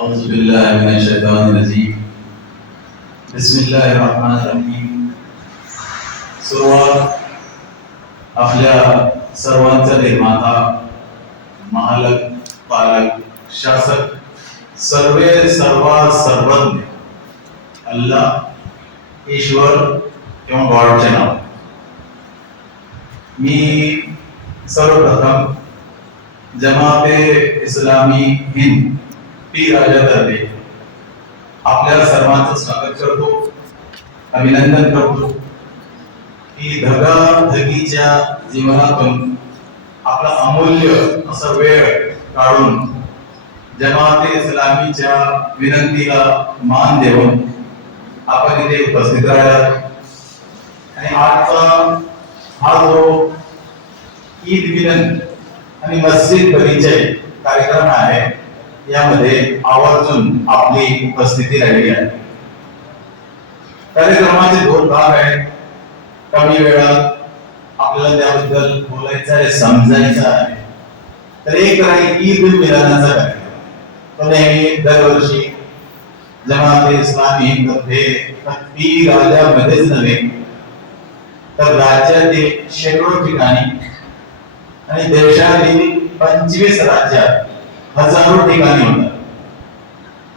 औज़ु बिल्लाहि मिनश शैतानिर रजीम। बिस्मिल्लाहिर रहमानिर रहीम। सुरुवात आपल्या सर्वांचा निर्माता, मालक, पालक, शासक, सर्वे सर्वा सर्वज्ञ अल्लाह ईश्वर किंवा गॉडचे नाव। मी सर्वप्रथम जमाते इस्लामी हिंद पी राजातर्फे आपल्या सर्वांचं स्वागत करतो, अभिनंदन करतो की धगाधगीच्या जीवनातून आपला अमूल्य असा वेळ काढून जमाते इस्लामीच्या विनंतीला मान देऊन आपण इथे उपस्थित राहिला। आणि आजचा हा जो ईद मिलन आणि मस्जिद परिचय कार्यक्रम आहे, यामध्ये आवर्जून आपली उपस्थिती राहिली आहे। कार्यक्रमाचे दोन भाग आहेत। कमी वेळात आपल्याला त्याबद्दल बोलायचं आहे, समजायचं आहे। तर एक आहे ईद मिलनाचा कार्यक्रम। तो नेहमी दरवर्षी जमाते इस्लामी हिंदतर्फे फक्त राज्यामध्येच नव्हे तर राज्यातील शेकडो ठिकाणी आणि देशातील 25 राज्यात हजारो ठिकाणी होतात।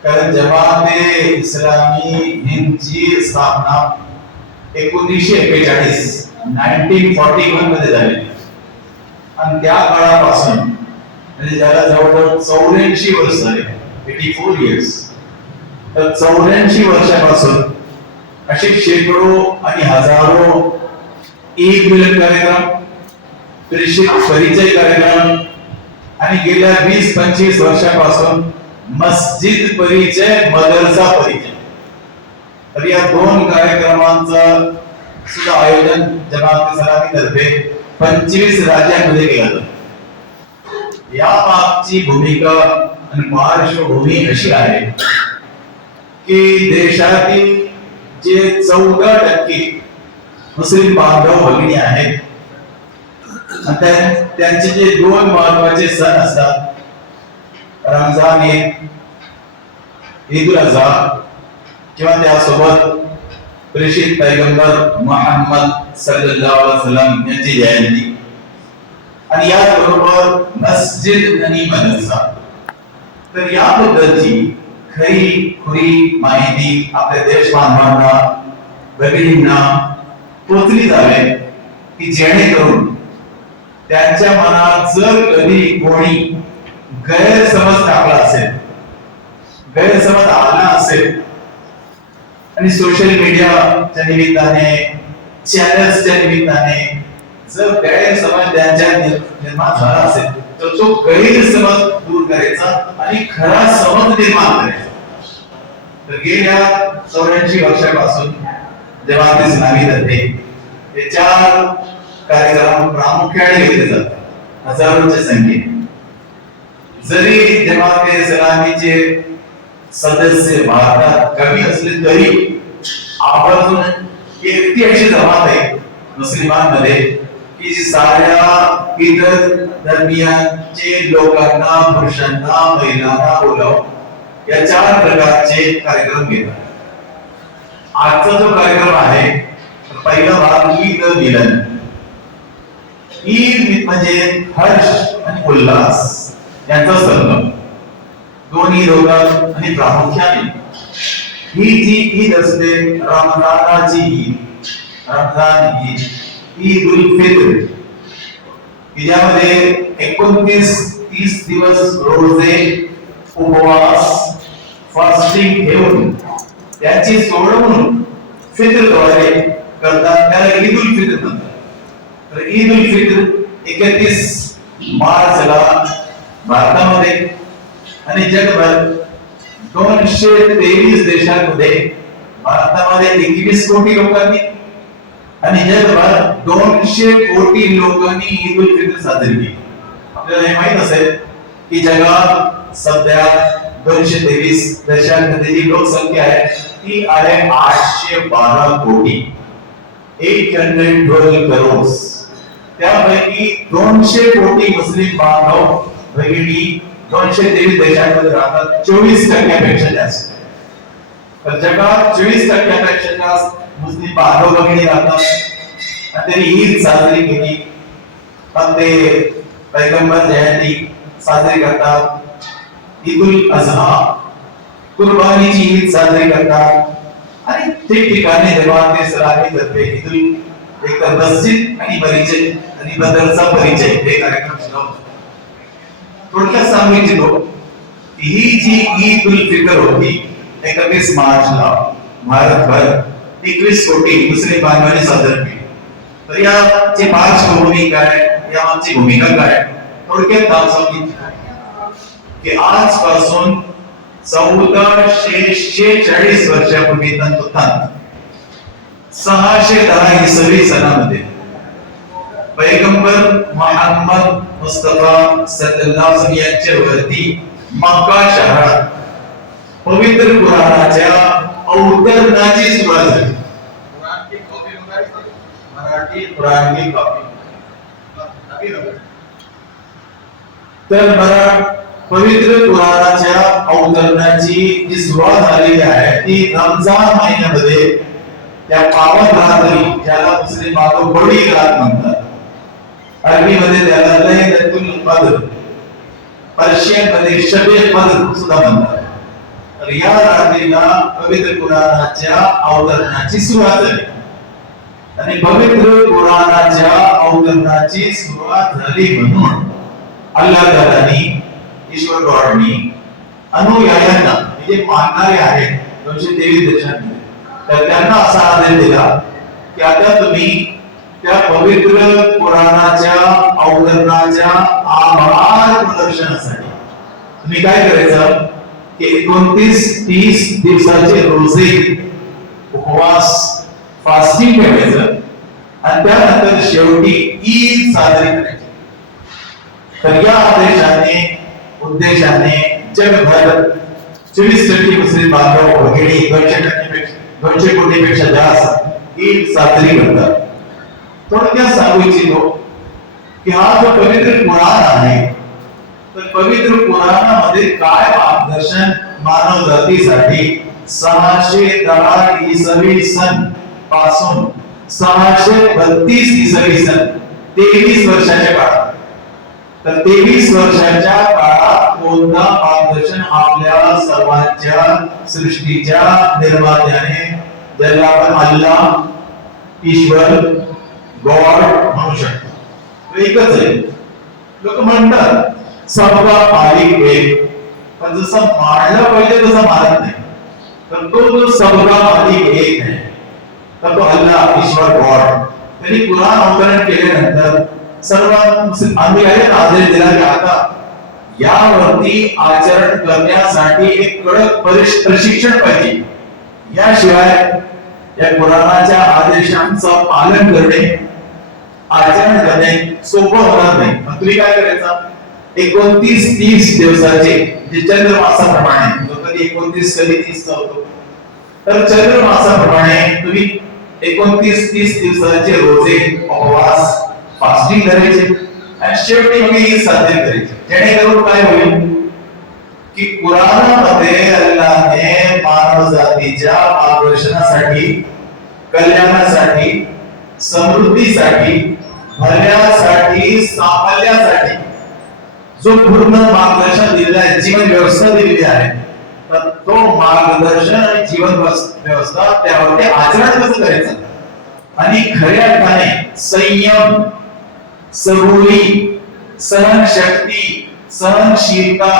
कारण जमाते इस्लामी हिंदची स्थापना 1941 मध्ये झाली आणि त्या काळापासून म्हणजे ज्याला जवळजवळ 84 वर्ष झाले, 84 इयर्स, तर 84 वर्षापासून असे शेकडो आणि हजारो ईद मिलन कार्यक्रम, परिचय कार्यक्रम आणि गेल्या 20-25 वर्षापासून मस्जिद परिचय, मदरसा परिचय, तर या दोन कार्यक्रमांचं सुद्धा आयोजन जमात इस्लामी तर्फे 25 राज्यांमध्ये केलं जातं। या मागची भूमिका आणि पार्श्वभूमी अशी आहे की देशातील जे 14% मुस्लिम बांधव भगिनी आहेत, त्यांचे जे दोन महत्वाचे सण असतात, रमजान ईद उल अजहा किंवा त्यासोबत प्रेषित पैगंबर मुहम्मद सल्लल्लाहु अलैहि वसल्लम यांची जयंती, आणि याबरोबर मस्जिद आणि मदरसा। तर याबद्दलची खरी खुरी माहिती आपल्या देश बांधवांना, भगिनींना पोचली जावे की जेणेकरून त्यांच्या मनात जर कधी कोणी गैरसमज टाकला असेल, गैरसमज आला असेल आणि सोशल मीडियाच्या निमित्ताने, चॅनल्सच्या निमित्ताने जर गैरसमज त्यांच्या निर्माण झाला असेल, तर तो गैरसमज दूर करायचा आणि खरा समज निर्माण करायचा। तर गेल्या 84 वर्षापासून जमात इस्लामी तर्फे हे 4 कार्यक्रम प्रामुख्याने घेतले जातात, हजारोच्या संख्येने। जरी जमात इस्लामीचे सदस्य भारतात कमी असले तरी आवर्जून एकटी अशी जमात आहे मुस्लिमांमध्ये की साऱ्या इतर धर्मियांचे लोकांना, पुरुषांना, महिलांना बोलावून या 4 प्रकारचे कार्यक्रम घेतात। आजचा जो कार्यक्रम आहे, पहिला भाग ईद मिलन। ईद म्हणजे हर्ष आणि उल्हास यांचा संगम, दोन्ही होतात। आणि प्रामुख्याने ही जी ईद असते, रमजानाची ईद, रमजान ईद, ईद उल फित्र, यामध्ये 29-30 दिवस रोजे, उपवास, फास्टिंग घेऊन त्याची सोडवणूक फित्रद्वारे करतात, त्याला ईद उल फित्र म्हणतात। तर ईद उल फित्र 31 मार्चला भारतामध्ये आणि जगभर 223 देशांमध्ये, भारतामध्ये 21 कोटी लोकांनी आणि जगभर 200 कोटी लोकांनी ईद उल फित्र साजरी केली। आपल्याला हे माहित असेल की जगात सध्या 223 देशांमध्ये जी लोकसंख्या आहे ती आहे 812 कोटी, 812 करोड। त्यापैकी 200 कोटी मुस्लिम बांधव भगिनी 223 देशांमध्ये राहतात, 24% जास्त. तर जगात 24% जास्त मुस्लिम बांधव भगिनी राहतात आणि त्यांनी ईद साजरी केली. पण ते पैगंबर जयंती साजरी करतात, ईदुल अजहा कुर्बानीची ईद साजरी करतात आणि ठिकठिकाणी जमाते सलामी तर्फे ईदुल एक मस्जिद आणि परिचय आणि बदरचा परिचय हे कार्यक्रम सुरू होतो. थोडक्यात सांगू इच्छितो की ही जी ईद उल फितर होती 31 मार्चला भारतभर 21 कोटी मुस्लिम बांधवांनी साजरी केली. तर याची पार्श्वभूमी काय, याची भूमिका काय, थोडक्यात सांगू इच्छितो की आजपासून 1446 वर्षापूर्वी तंतोतंत 610 इसवी सनामध्ये पैगंबर मोहम्मद मुस्तफा सल्लल्लाहु अलैहि वसल्लम यांच्या वरती मक्का शहरात पवित्र कुराणाच्या अवतरणाची सुरुवात झाली. मराठी कुराण की कॉपी तर पवित्र कुराणाच्या अवतरणाची जी सुरुवात झालेली आहे ती रमजान महिन्यामध्ये त्या पावन रात्री, ज्याला मुस्लिम बांधव बडी रात म्हणतात, अरबी मध्ये त्याला लैलतुल कद्र, पर्शियन मध्ये शबे कद्र सुद्धा म्हणतात. तर या रात्रीला पवित्र कुराणाच्या अवतरणाची सुरुवात झाली आणि पवित्र कुराणाच्या अवतरणाची सुरुवात झाली म्हणून अल्लाह तालानी, ईश्वर गॉडनी अनुयायांना, म्हणजे मानणारे आहेत 223 देशांमध्ये, तर त्यांना असा आदेश दिला की आता तुम्ही त्या पवित्र पुराणाच्या अवतरणाच्या आभार प्रदर्शनासाठी तुम्ही काय करायचं की 29-30 दिवसाचे रोजे, उपवास, फास्टिंग ठेवायचं आणि त्यानंतर शेवटी ईद साजरी करायची. तर या आदेशाने, उद्देशाने जगभर 24 मुस्लिम बांधव भगिनी 200 कोटीपेक्षा जास्त ईद साजरी करतात. थोडक्यात सांगू इच्छितो की हा जो पवित्र कुराण आहे, तर पवित्र कुराणामध्ये काय मार्गदर्शन मानव जातीसाठी 610 इसवी सन पासून 632 इसवी सन 23 वर्षाच्या काळात, तर 23 वर्षाच्या काळात कोणता मार्गदर्शन आपल्या सर्वांच्या सृष्टीच्या निर्मात्याने, ज्याला आपण अल्लाह, ईश्वर, गॉड म्हणू शकतो, एकच आहे. लोक म्हणतात सबका मालिक एक, पण जसं मानलं पाहिजे तसं मानत नाही. तर तो जो सबका मालिक एक आहे, तर तो अल्लाह, ईश्वर, गॉड. त्यांनी कुराण अवतरण केल्यानंतर सर्व अनुयायांना आदेश दिला की आता यावरती आचरण करण्यासाठी एक कडक प्रशिक्षण पाहिजे. याशिवाय या कुराणाच्या आदेशांचं पालन करणे, आचरण करणे सोपं होणार नाही. मग तुम्ही काय करायचं, 29-30 दिवसाचे, जे चंद्रमासाप्रमाणे, जो कधी 29 कधी 30 होतो, तर चंद्रमासाप्रमाणे तुम्ही 29-30 दिवसाचे रोजे, उपवास, फास्टिंग करायचे आणि शेवटी मी साजरी करायची. जेणेकरून काय होईल की कुराणामध्ये अल्लाहने मानव जातीच्या मार्गदर्शनासाठी, कल्याणासाठी, समृद्धीसाठी, भल्यासाठी, साफल्यासाठी जो पूर्ण मार्गदर्शन दिलेला आहे, जीवन व्यवस्था दिलेली आहे, तर तो मार्गदर्शन आणि जीवन व्यवस्था त्यावरती आचरण कसं करायचं आणि खऱ्या अर्थाने संयम, सबुरी, सहनशक्ती, सहनशीलता,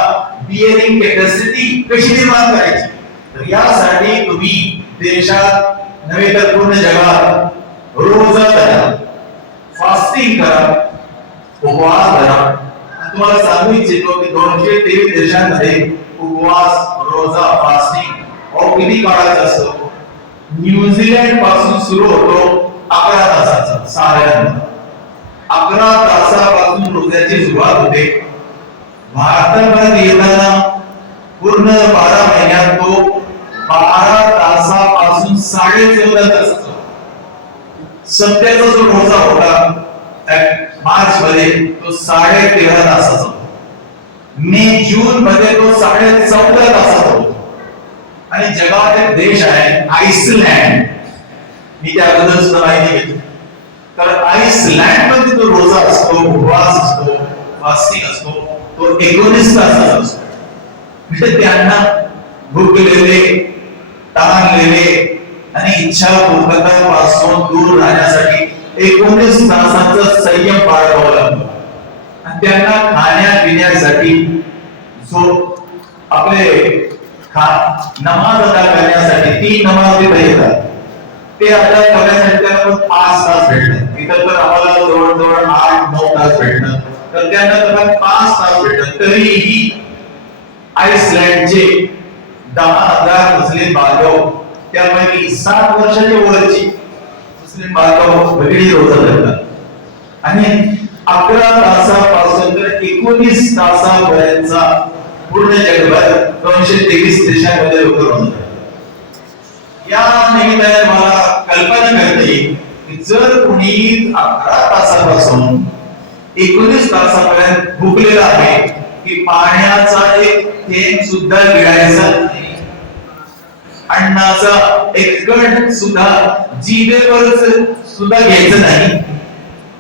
बिअरिंग कॅपॅसिटी कशी निर्माण करायची. तर यासाठी तुम्ही देशात नव्हे तर पूर्ण जगात रोजा करा, फास्टिंग करा, उपवास करा. तुम्हाला सांगू इच्छितो की 223 देशांमध्ये उपवास, रोजा, फास्टिंग किती काळाचा असतो. न्यूझीलंड पासून सुरू होतो 11 तासाचा, साधारण 11 तासापासून रोजाची सुरुवात होते. भारतामध्ये येताना पूर्ण 12 महिन्यात तो 12 तासापासून 14.5 तासाचा. सध्याचा जो रोजा होता मार्च मध्ये तो 13.5 तासाचा. मे जून मध्ये तो 14.5 तासाचा होतो. आणि जगात एक देश आहे आइसलँड, मी त्याबद्दल सुद्धा माहिती घेतली. तर आइसलँड मध्ये जो रोजा असतो, उपवास असतो, फास्टिंग असतो, तो 19 तासाचा असतो. म्हणजे त्यांना भुकलेले, ताणलेले आणि इच्छा पूर्णतापासून दूर राहण्यासाठी 19 तासाचा संयम बाळगावा लागतो. आणि त्यांना खाण्यापिण्यासाठी जो आपले नमाज अदा करण्यासाठी 3 नमाज येतात, ते अदा करण्यासाठी त्यांना 5 तास भेटतात. इतर तर आम्हाला जवळजवळ 8-9 तास भेटतात, तर त्यांना 5 तास भेटतात. तरीही आइसलँडचे 10,000 मुस्लिम बांधव, त्यापैकी 7 वर्षाच्या वरची मुस्लिम बांधव वेगळी रोजा धरतात. आणि 11 तासापासून तर 19 तासापर्यंतचा पूर्ण जगभर 223 देशांमध्ये लोक रोजा धरतात. या निमित्ताने मला कल्पना करते की जर कुणी 11 तासापासून 19 तासापर्यंत भुकलेला आहे की पाण्याचा एक थेंब सुद्धा गिळायचा नाही, अन्नाचा एक कण सुद्धा जिभेवर सुद्धा घ्यायचं नाही,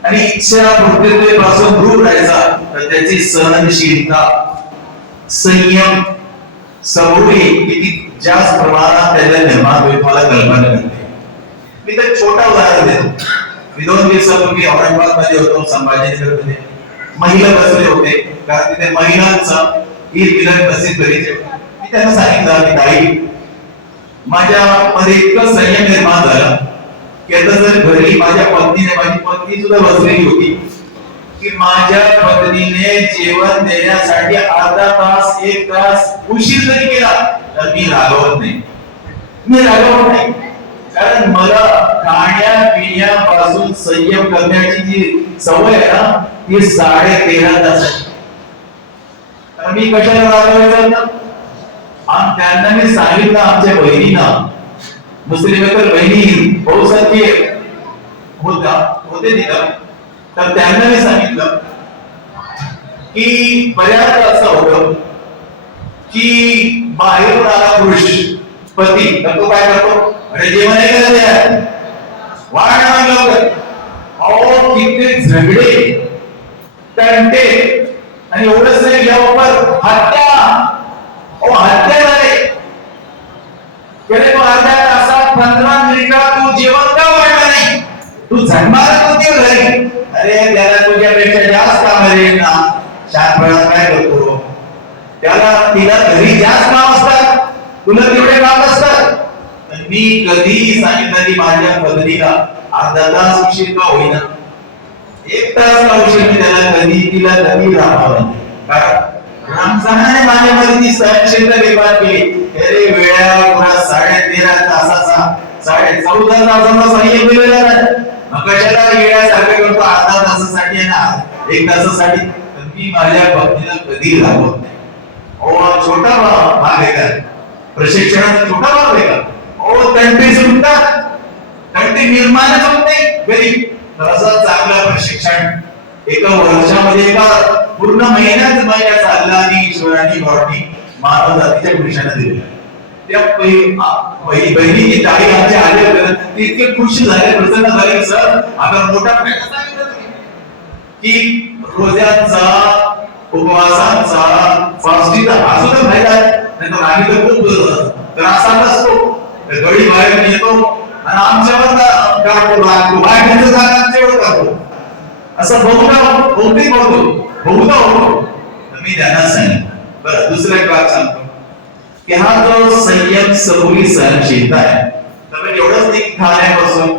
आणि इच्छा पूर्णतेपासून दूर राहायचा, तर त्याची सहनशीलता, संयम, सबुरी किती जास्त प्रमाणात त्याला निर्माण होईल मला कल्पना करते. मी तर छोटा उदाहरण देतो. मी 2 दिवसापूर्वी औरंगाबाद मध्ये होतो, संभाजीनगरमध्ये. महिला बसले होते, कारण तिथे महिलांचा ईद मिलन प्रसिद्ध करीत. मी त्यांना सांगितलं की ताई, माझ्या मध्ये इतकं संयम निर्माण झाला की आता जर घरी माझी पत्नी सुद्धा बसलेली होती की माझ्या पत्नीने जेवण देण्यासाठी अर्धा तास 1 तास उशीर जरी केला तर मी रागवत नाही. कारण मला खाण्यापिण्यापासून संयम करण्याची जी सवय आहे ना, ती 13.5 तासाची. तर मी कशाला रागवायचं ना? आणि त्यांना मी सांगितलं, आमच्या बहिणींना, मुस्लिमेतर बहिणी बहुसंख्य होते तिथं, तर त्यांना मी सांगितलं की बऱ्याच असं होतं की बाहेरून आला पुरुष पती, तर तो काय करतो, अरे जेवण आहे का द्या, वाढ लवकर. अहो किती झगडे, तंटे, आणि एवढंच नाही, यावर हत्या झाले. तो अर्ध्या तासात 15 मिनिटात तू जेवण का वाढलं नाही, तू झगमारत होती घरी. अरे त्याला तुझ्यापेक्षा जास्त काम आहे ना, शांतपणात काय करतो, तिला घरी जास्त काम असतात, तुला तेवढे काम असतात. मी कधी सांगितलं की माझ्या पत्नीला अर्धा तास उशीर का होईना, 1 तास का उशीर, मी तिला कधी राहणार. कारण रमजानाने माझ्यामध्ये ती सहनशीलता निर्माण केली. अरे वेळा पुन्हा 13.5 तासाचा 14.5 तासाचा संयम दिलेला नाही. मग कशाला वेळासारखं करतो अर्धा तासासाठी ना 1 तासासाठी. तर मी माझ्या पत्नीला कधी राहत नाही. छोटा भाग आहे का प्रशिक्षणाचा, छोटा भाग आहे का? तंटे सुटतात, तंटे निर्माणच होत नाही घरी. तसं चांगलं प्रशिक्षण एका वर्षामध्ये, एका पूर्ण महिन्यात चालला, आणि ईश्वराने गॉडनी मानव जातीच्या पुरुषांना दिलेला. त्या बहिणीची ताई आमच्या आले होते, ते इतके खुश झाले, प्रसन्न झाले. सर आता मोठा फायदा सांगितलं की रोजांचा, उपवासांचा, फास्टिंगचा हा सुद्धा फायदा आहे. नाहीतर आम्ही तर खूप त्रासात असतो, गडी बाहेर येतो आणि आमच्यावर काढतो, बाहेर जागा करतो, असं बहुधा होतो. मी त्यांना सांगितलं. बरं, दुसरा एक बात सांगतो की हा जो संयम, सबुरी, सहनशीलता आहे, तर एवढंच नाही, खाण्यापासून,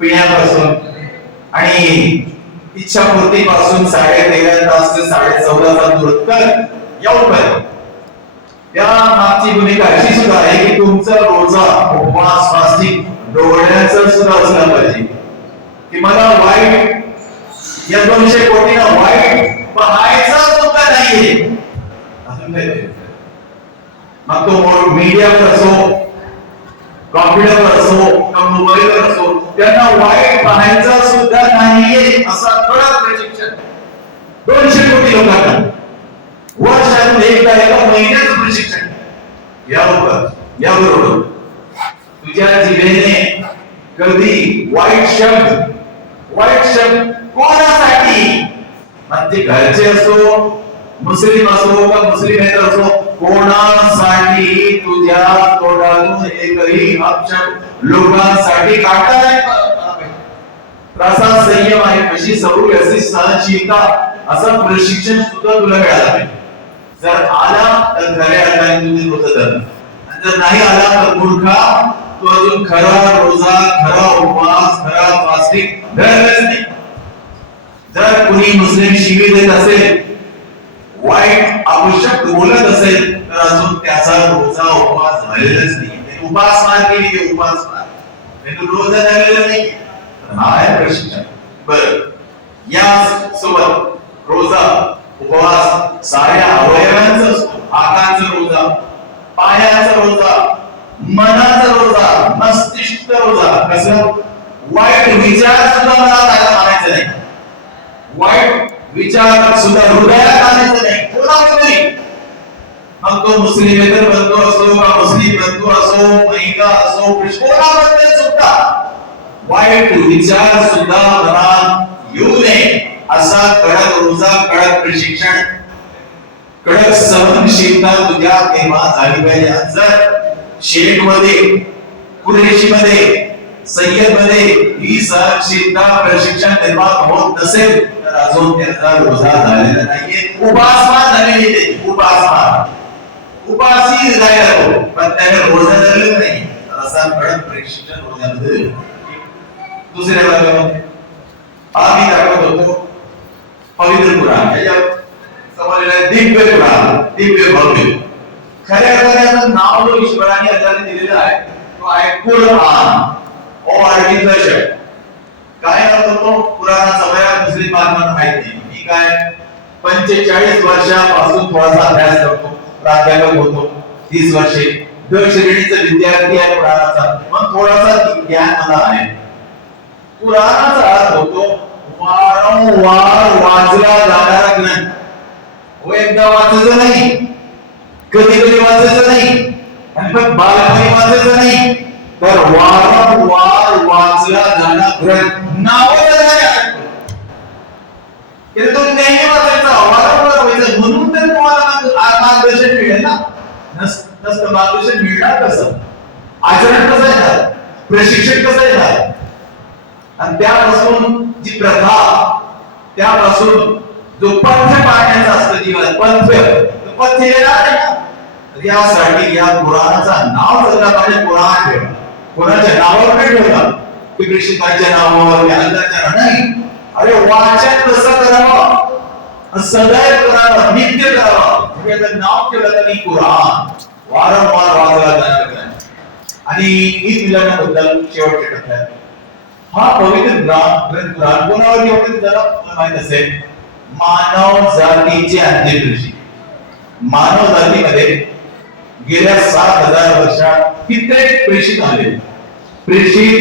पिण्यापासून आणि इच्छापूर्तीपासून 13.5 तास ते 14.5 तास दूर कर एवढं. या मागची भूमिका अशी सुद्धा आहे की तुमचा रोजा, उपवास, फास्टिंग डोळ्याचं सुद्धा असलं पाहिजे की मला वाईट, या 200 कोटींना वाईट पाहायचा सुद्धा नाहीये. अजून काय, मग तो मीडियावर असो, कॉम्प्युटरवर असो, मोबाईलवर असो, त्यांना वाईट पाहायचा सुद्धा नाहीये, असा कडक प्रशिक्षण 200 कोटी लोकांना वर्ष वर्षातून एकदा एका महिन्याचं प्रशिक्षण याबरोबर तुझ्या जिभेने कधी वाईट शब्द कोणासाठी, मग ते घरचे असो, मुस्लिम असो का मुस्लिमेतर असो, कोणासाठी तुझ्या तोंडातून एकही अपशब्द लोकांसाठी काढता नाही. असा संयम आहे, अशी सवय, अशी सहनशीलता, असं प्रशिक्षण सुद्धा तुला मिळालं पाहिजे. जर आला तर खऱ्या अर्थाने तुम्ही रोजा धर, आणि जर नाही आला तर मूर्खा तो अजून खरा रोजा, खरा उपवास, खरा फास्टिंग धरलंच नाही. जर कुणी मुस्लिम शिवी देत असेल, वाईट आवश्यक बोलत असेल, तर अजून त्याचा रोजा उपवास झालेलाच नाही. उपासमार केली की उपासमार, रोजा झालेला नाही. हा आहे प्रशिक्षण. बरं, या सोबत रोजा उपवास साऱ्या अवयवांचा असतो. हातांचा रोजा, पायाचा रोजा, मनाचा रोजा, मस्तिष्क रोजा. कसं? वाईट विचार सुद्धा मनात आणायचं नाही, वाईट विचार सुद्धा हृदयात आणायचं नाही, कोणामध्ये. मग तो मुस्लिमेतर बंधू असो का मुस्लिम बंधू असो, महिला असो, कोणामध्ये सुद्धा वाईट विचार सुद्धा मनात येऊ नये, असा कडक रोजा, कडक प्रशिक्षण, कडक सहनशीलता तुझ्या तेव्हा झाली पाहिजे. जर शेख मध्ये, कुरेशी मध्ये, सय्यद मध्ये ही सहनशीलता प्रशिक्षण निर्माण होत नसेल, तर अजून त्याचा रोजा झालेला नाहीये. उपासमार झालेली आहे, उपासी जायला हो, पण त्याने रोजा धरलेला नाही. असा कडक प्रशिक्षण रोजामध्ये. दुसऱ्या भागामध्ये आम्ही दाखवत होतो पवित्र कुराण, याच्यात समजलेलं दिव्य कुराण, दिव्य भव्य. खऱ्या अर्थाने नाव जो ईश्वराने अल्लाहने दिलेलं आहे तो आहे कुराण. अरबीचा शब्द काय अर्थ होतो कुराणाचा? बऱ्याच मुस्लिम बांधवांना माहित नाही. मी काय 45 वर्षापासून थोडासा अभ्यास करतो, प्राध्यापक होतो, 30 वर्षे दर श्रेणीचा विद्यार्थी आहे कुराणाचा. मग थोडासा ज्ञान मला आहे. कुराणाचा अर्थ होतो वारंवार वाचला जाणारा ज्ञान. हो, एकदा वाचायचं नाही, कधी कधी वाचायचं नाही, आणि पण बालपणी वाचायचं नाही, तर वारंवार वाचला जाणारा ग्रंथ. नावाचं नाही, तो नेहमी वाचायचा, वारंवार वाचायचा. म्हणून तर तुम्हाला मार्गदर्शन मिळेल ना. नसतं मार्गदर्शन मिळणार कसं? आचरण कसं येणार? प्रशिक्षण कसं येणार? आणि त्यापासून जी प्रथा, त्यापासून जो पथ्य पाळण्याचा असतं जीवन, पथ्य येणार नाही. यासाठी या कुराणाचा नाव जगला पाहिजे. कुराण ठेवा, कोणाच्या नावावर नाही ठेवला, कृष्णाच्या नावावर, अल्लाहच्या नावावर नाही. अरे वाचन कसं करावं, सदैव करावं, नित्य करावं. त्याचं नाव ठेवलं त्यांनी कुराण, वारंवार वाचला जाणार. आणि ईद मिलादाबद्दल शेवटच्या टप्प्यात हा पवित्र ग्रंथ कुराण कोणावर ठेवले जरा माहित असेल? मानव जातीचे अंत्यदृष्टी. मानव जातीमध्ये गेल्या 7000 वर्षात कित्येक प्रेषित आले. प्रेषित,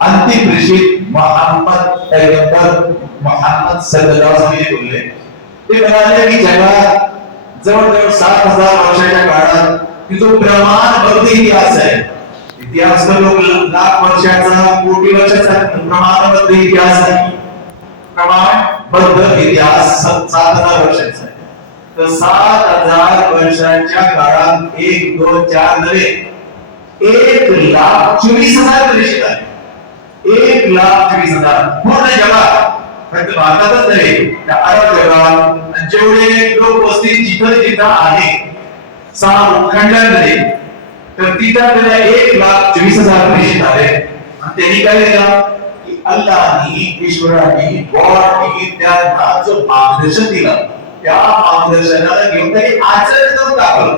अंतिम प्रेषित मोहम्मद सल्लल्लाहु अलैहि वसल्लम बोलले. ते म्हणाले की जगात जवळजवळ 7000 वर्षाच्या काळात की जो प्रमाणबद्ध इतिहास आहे, इतिहास तर लोक लाख वर्षाचा, कोटी वर्षाचा प्रमाणबद्ध इतिहास आहे. प्रमाणबद्ध इतिहास 7000 वर्षाचा आहे. तर 7000 वर्षाच्या काळात 1, 2, 4 नव्हे, 1,24,000 प्रेषित आले. 1,24,000 पूर्ण जगात, फक्त भारतातच नव्हे, त्या अरब जगात जेवढे लोक वस्ती जिथं आहे 6 खंडांमध्ये, तर तिथं 1,24,000 प्रेषित आले. आणि त्यांनी काय केलं की अल्लाहनी, ईश्वरानी, गॉडनी त्यांना जो मार्गदर्शन दिलं, त्या मार्गदर्शनाला घेऊन त्यांनी आचरण करून टाकलं.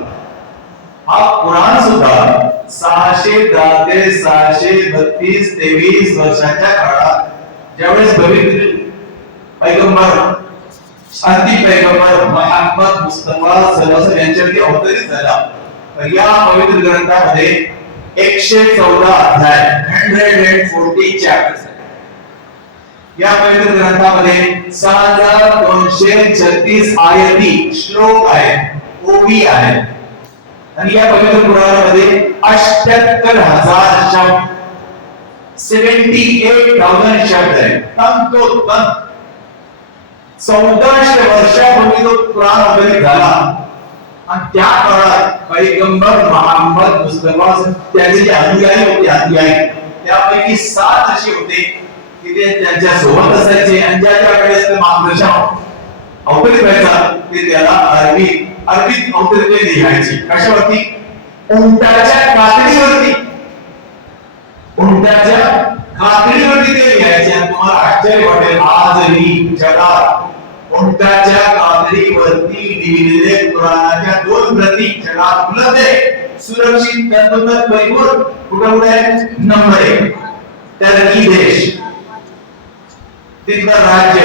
हा कुराण सुद्धा 610 ते 632 23 वर्षाच्या काळात ज्यावेळेस पवित्र पैगंबर, अंतिम पैगंबर मोहम्मद मुस्तफा सल्लल्लाहु अलैहि वसल्लम यांच्यावरती अवतरित झाला, तर या पवित्र ग्रंथामध्ये 114 अध्याय, 140 चॅप्टर्स. या पवित्र ग्रंथामध्ये 6236 आयती, श्लोक आहेत, ओवी आहेत. आणि या पवित्र पुराणामध्ये 78,000 शब्द 78,000 शब्द आहेत. तंतोतंत 1400 वर्षापूर्वी तो कुराण अवतरित झाला. आणि त्या काळात पैगंबर मोहम्मद मुस्तफा त्याचे जे अनुयायी होते त्यापैकी 7 असे होते की ते त्यांच्या सोबत असायचे आणि ज्याच्याकडे मार्गदर्शन अवतरित व्हायचा ते त्याला अरबीत अवतरित लिहायचे. कशावरती? उंटाच्या कातडीवरती ते लिहायचे. आणि तुम्हाला आश्चर्य वाटेल, आजही जगात उंटाच्या कातडीवरती लिहिलेले कुराणाच्या 2 प्रती जगात उपलब्ध आहे. सुरक्षित तंतोतंत परिपूर्ण. कुठे आहे? नंबर 1 टर्की देश, तिथलं राज्य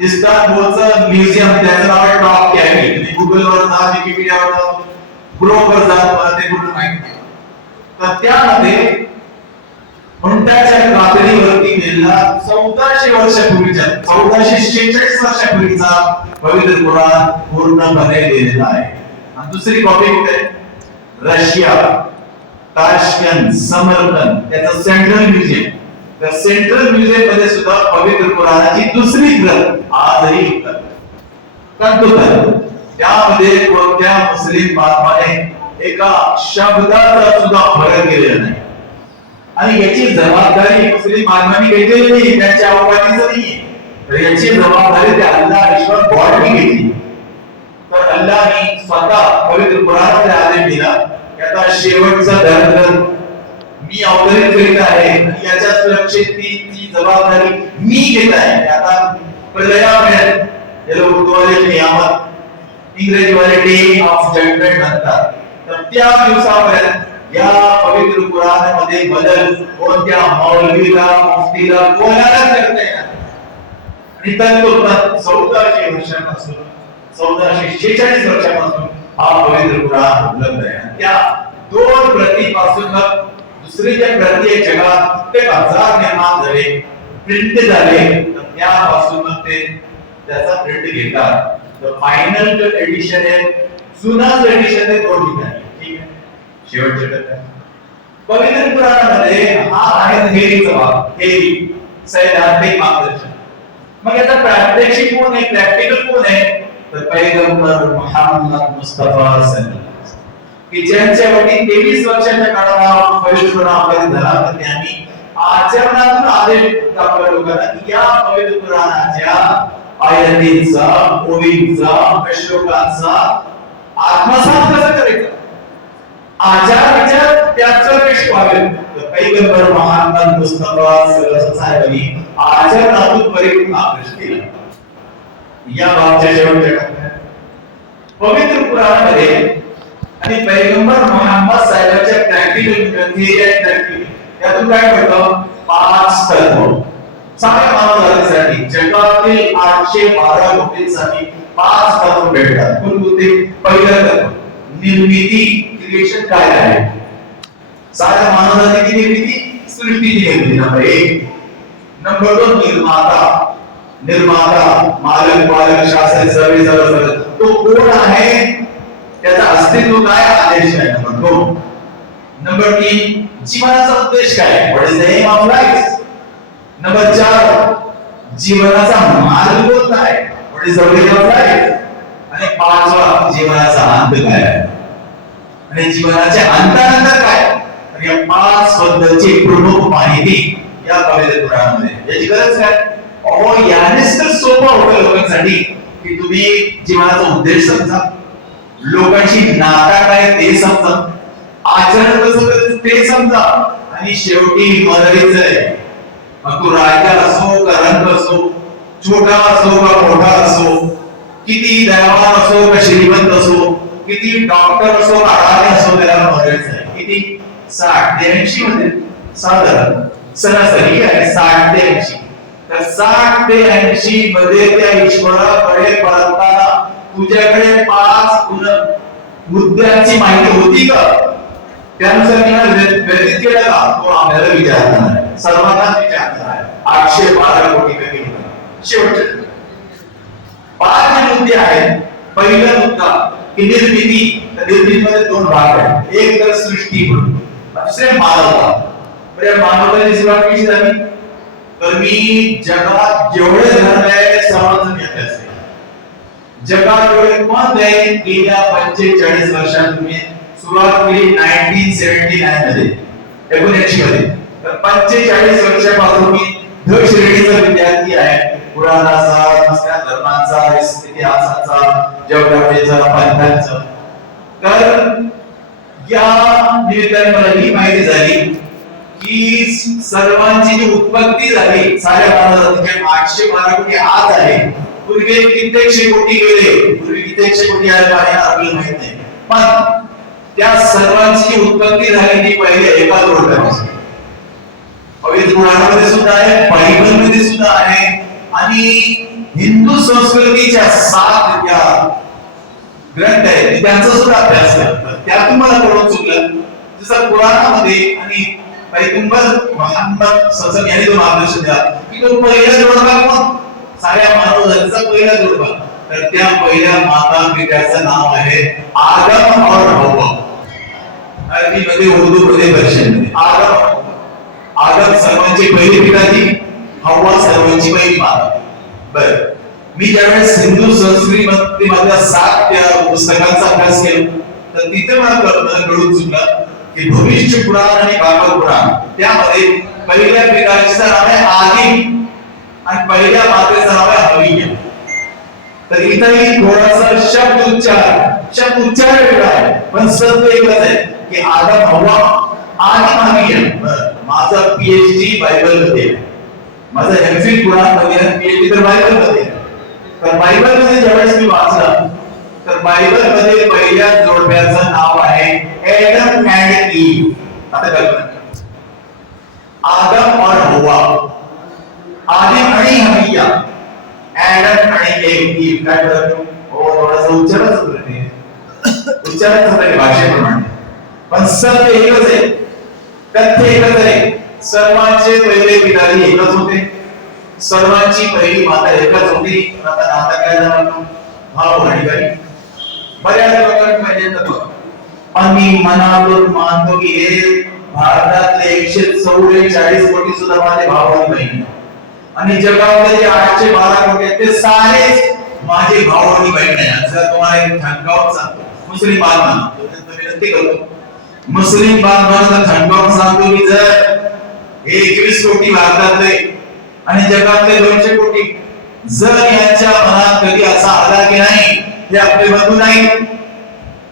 इस्तानबुलचं म्युझियम, त्याचं नाव आहे टॉप कॅफे. तुम्ही गुगलवर जा, विकिपीडियावर जा, ब्लॉगवर जा, तुम्हाला ते पूर्ण माहिती. तर त्यामध्ये उंटाच्या कातडीवरती लिहिलेला 1400 वर्षापूर्वीचा 1446 वर्षापूर्वीचा पवित्र कुराण पूर्णपणे लिहिलेला आहे. आणि दुसरी कॉपी कुठे? रशिया, ताश्कंद, समरकंद, त्याचं सेंट्रल म्युझियम. त्या सेंट्रल म्युझियम मध्ये सुद्धा पवित्र कुराणाची दुसरी प्रत आजही उपलब्ध. त्यामध्ये कोणत्या मुस्लिम बांधवाने एका शब्दाचा सुद्धा फरक केलेला नाही. आणि याची जबाबदारी मुस्लिम बांधवांनी घेतलेली नाही, त्यांच्या अवकाशाचं नाहीये. तर याची जबाबदारी त्या अल्लाह ईश्वर गॉडने घेतली. तर अल्लाहने स्वतः पवित्र कुराणामध्ये आदेश दिला की आता शेवटचा धर्म मी अवतरित करीत आहे आणि याच्या सुरक्षेची जबाबदारी मी घेत आहे. आता प्रलयापर्यंत याला उर्दूवाले नियामत, इंग्रजीवाले डे ऑफ जजमेंट म्हणतात. तर त्या दिवसापर्यंत या पवित्र कुराणामध्ये बदल कोणत्या मौलवीला, मुफ्तीला कोणाला करता येणार. आणि तंतोतंत 1400 वर्षापासून 1446 वर्षापासून हा पवित्र कुराण उपलब्ध आहे. त्या 2 प्रतीपासून दुसरी जे प्रती आहे जगात ते 1000 निर्माण झाले, प्रिंट झाले. तर त्यापासून ते त्याचा प्रिंट घेतात. तर फायनल जो एडिशन आहे, जुनाच एडिशन आहे 2 ठिकाणी. ठीक आहे. शेवटचे टप्प्यात पवित्र पुराणामध्ये हा आहे थेअरीचा भाग. थेअरी सैद्धांतिक मार्गदर्शन. मग याचा प्रात्यक्षिक कोण आहे, प्रॅक्टिकल कोण आहे? तर पैगंबर मोहम्मद मुस्तफा सल्लल्लाहु अलैहि वसल्लम की ज्यांच्यावरती 23 वर्षाच्या काळात पवित्र कुराण अवतरित झाला. तर त्यांनी आचरणातून आदेश दाखवला लोकांना की या पवित्र कुराणाच्या आयतींचा, ओवींचा, श्लोकांचा आत्मसात कसं करायचं, आचार विचार त्याचं कसे व्हावे. तर पैगंबर मोहम्मद मुस्तफा सल्लल्लाहु अलैहि वसल्लम आचरणातून परिपूर्ण आदेश दिला. या बाबच्या शेवटच्या टप्प्यात पवित्र पुराणामध्ये आणि पैगंबर मोहम्मद साहेबांच्या प्रॅक्टिकल थिअरी आणि प्रॅक्टिकल यातून काय कळतं? 5 तत्व साऱ्या मानवजातीसाठी, जगातील 812 लोकांसाठी 5 तत्व भेटतात. कोणते? पहिलं तत्व निर्मिती, क्रिएशन काय आहे. साऱ्या मानवजातीची निर्मिती, सृष्टीची निर्मिती नंबर 1. नंबर 2 निर्माता, मालक, पालक, शासन, सर्व तो कोण आहे, त्याचा अस्तित्व काय, आदेश काय. नंबर 2. नंबर 3 जीवनाचा उद्देश काय, what is the aim of life. Number 4 जीवनाचा मार्ग कोणता आहे, what is the way of life. आणि 5वा जीवनाचा अंत काय आहे आणि जीवनाच्या अंतानंतर काय. आणि या 5 बद्दलची प्रमुख माहिती या पवित्र पुराणामध्ये. याची गरज काय? यानेच तर सोपं होतं लोकांसाठी की तुम्ही जीवनाचा उद्देश समजा, लोकांची नाता काय ते समजा, आचरण कसं करायचं ते समजा, आणि शेवटी मरायचं आहे. मग तू राजा असो का रंग असो, छोटा असो का मोठा असो, किती दयावान असो का श्रीमंत असो, किती डॉक्टर असो का अडाणी असो, त्याला मरायचं आहे. किती? 60 ते 80 मध्ये साधारण सरासरी आहे 60 ते 80. तर 60 ते 80 मध्ये त्या ईश्वराकडे परतताना तुझ्याकडे 5 मुद्द्यांची माहिती होती का? त्यानुसार व्यतीत केला का? तो आपल्याला विचारणार आहे, सर्वांना विचारणार आहे. 812 कोटी व्यक्ती शेवटचे 5 मुद्दे आहेत. पहिला मुद्दा की निर्मिती. निर्मितीमध्ये दोन भाग आहेत, एक तर सृष्टी म्हणून, दुसरे मानवता. म्हणजे मानवताची सुरुवात कशी झाली, तर मी जगात जेवढे धर्म आहे सर्वांचा मी अभ्यास केला. जगात एवढे मत आहे गेल्या 45 वर्षात तुम्ही सुरुवात केली 1979 मध्ये, 1979 मध्ये. तर 45 वर्षापासून मी ध श्रेणीचा विद्यार्थी आहे. पुराणाचा, दुसऱ्या धर्मांचा, इतिहासाचा, जिओग्राफीचा, पंथांचा. तर या निमित्ताने मला ही माहिती झाली की सर्वांची जी उत्पत्ती झाली साऱ्या भारतामध्ये 812 कोटी आज आहे. पूर्वी कित्येकशे कोटी गेले, पूर्वी कित्येकशे कोटी आले आपल्याला माहित नाही. पण त्या सर्वांची उत्पत्ती झाली ती पहिले एका जोडप्यापासून. पवित्र पुराणामध्ये सुद्धा आहे, बायबलमध्ये सुद्धा आहे, आणि हिंदू संस्कृतीच्या 7 ज्या ग्रंथ आहेत त्यांचा सुद्धा अभ्यास करतात. त्यातून मला कळून चुकलं जसं पुराणामध्ये आणि पैगंबर मोहम्मद सल्लल्लाहु यांनी जो मार्गदर्शन दिला की तो पहिला जोडपा कोण, साऱ्या मानवजातीचा पहिला जोडपा. तर त्या पहिल्या माता पित्याचं नाव आहे आदम और हव्वा. अरबी मध्ये, उर्दू मध्ये, पर्शियन मध्ये आदम. आदम सर्वांची पहिली पिताजी, हव्वा सर्वांची पहिली माता. बर, मी ज्यावेळेस हिंदू संस्कृतीमधल्या 7 पुस्तकांचा अभ्यास केला तर तिथे मला कळून चुकलं की भविष्य पुराण आणि भागवत पुराण त्यामध्ये पहिल्या पिताजीचं नाव आहे आदिम आणि पहिल्या मातेचं नाव आहे हव्या. तर इथेही थोडासा शब्द उच्चार वेगळा आहे पण सत्य एकच आहे की आदम, हव्वा आणि हव्या. माझा पीएचडी बायबल मध्ये, माझा एमफिल पुराण मध्ये, पीएचडी तर बायबल मध्ये. तर बायबल मध्ये ज्यावेळेस मी वाचलं तर बायबल मध्ये पहिल्या जोडप्याचं नाव आहे एडम अँड ईव. आता कल्पना आदम और हव्वा, आदिम आणि हव्या, एडम आणि ईव. काय करतो हो, थोडासा उच्चारच करते, उच्चारच होते भाषेप्रमाणे, पण सत्य एकच आहे, तथ्य एकच आहे. सर्वांचे पहिले पिताजी एकच होते, सर्वांची पहिली माता एकच होती. आता नाता काय झालं, भाऊ आणि बहीण. बऱ्याच लोकांना माहिती, पण मी मनातून मानतो की हे भारतातले 144 कोटी सुद्धा माझे भाऊ आणि बहीण, आणि जगातले जे 812 कोटी आहेत ते सारेच माझे भाऊ आणि बहीण आहेत. जर तुम्हाला एक ठणकावून सांगतो, मुस्लिम बांधवांना विनंती करतो, मुस्लिम बांधवांना ठणकावून सांगतो की जर 21 कोटी भारतातले आणि जगातले 200 कोटी जर यांच्या मनात कधी असा आला की नाही हे आपले बंधू नाही,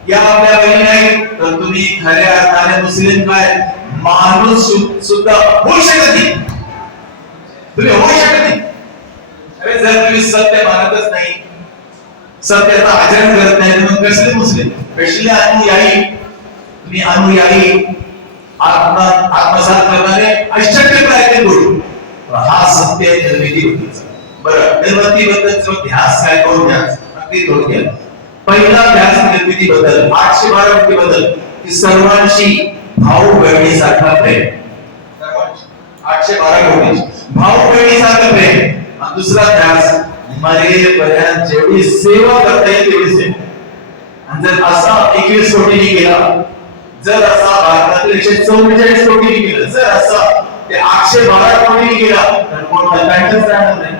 या आपल्या बहिणी नाही, तर तुम्ही खऱ्या अर्थाने मुस्लिम काय माणूस सुद्धा होऊ शकत नाही, तुम्ही होऊ शकत नाही. अरे जर तुम्ही सत्य मानतच नाही, सत्याचं आचरण करत नाही, तर मग कसले मुस्लिम, कसले अनुयायी. तुम्ही अनुयायी आत्मसात करणारे अशक्य प्रयत्न करू. हा सत्य निर्मिती होती. बरं, निर्मितीबद्दलचा ध्यास काय करून द्या अगदी थोडक्यात. पहिला ध्यास निर्मितीबद्दल 812 कोटी बद्दल की सर्वांशी भाऊ बहिणीसारखा प्रेम. 812 कोटी भाऊ बहिणीसारखा प्रेम. आणि दुसरा ध्यास मरेपर्यंत जेवढी सेवा करता येईल तेवढी सेवा. आणि जर असा 21 कोटींनी केला, जर असा भारतातील 144 कोटींनी केलं, जर असा ते 812 कोटींनी केला, तर कोणता काहीच राहणार नाही.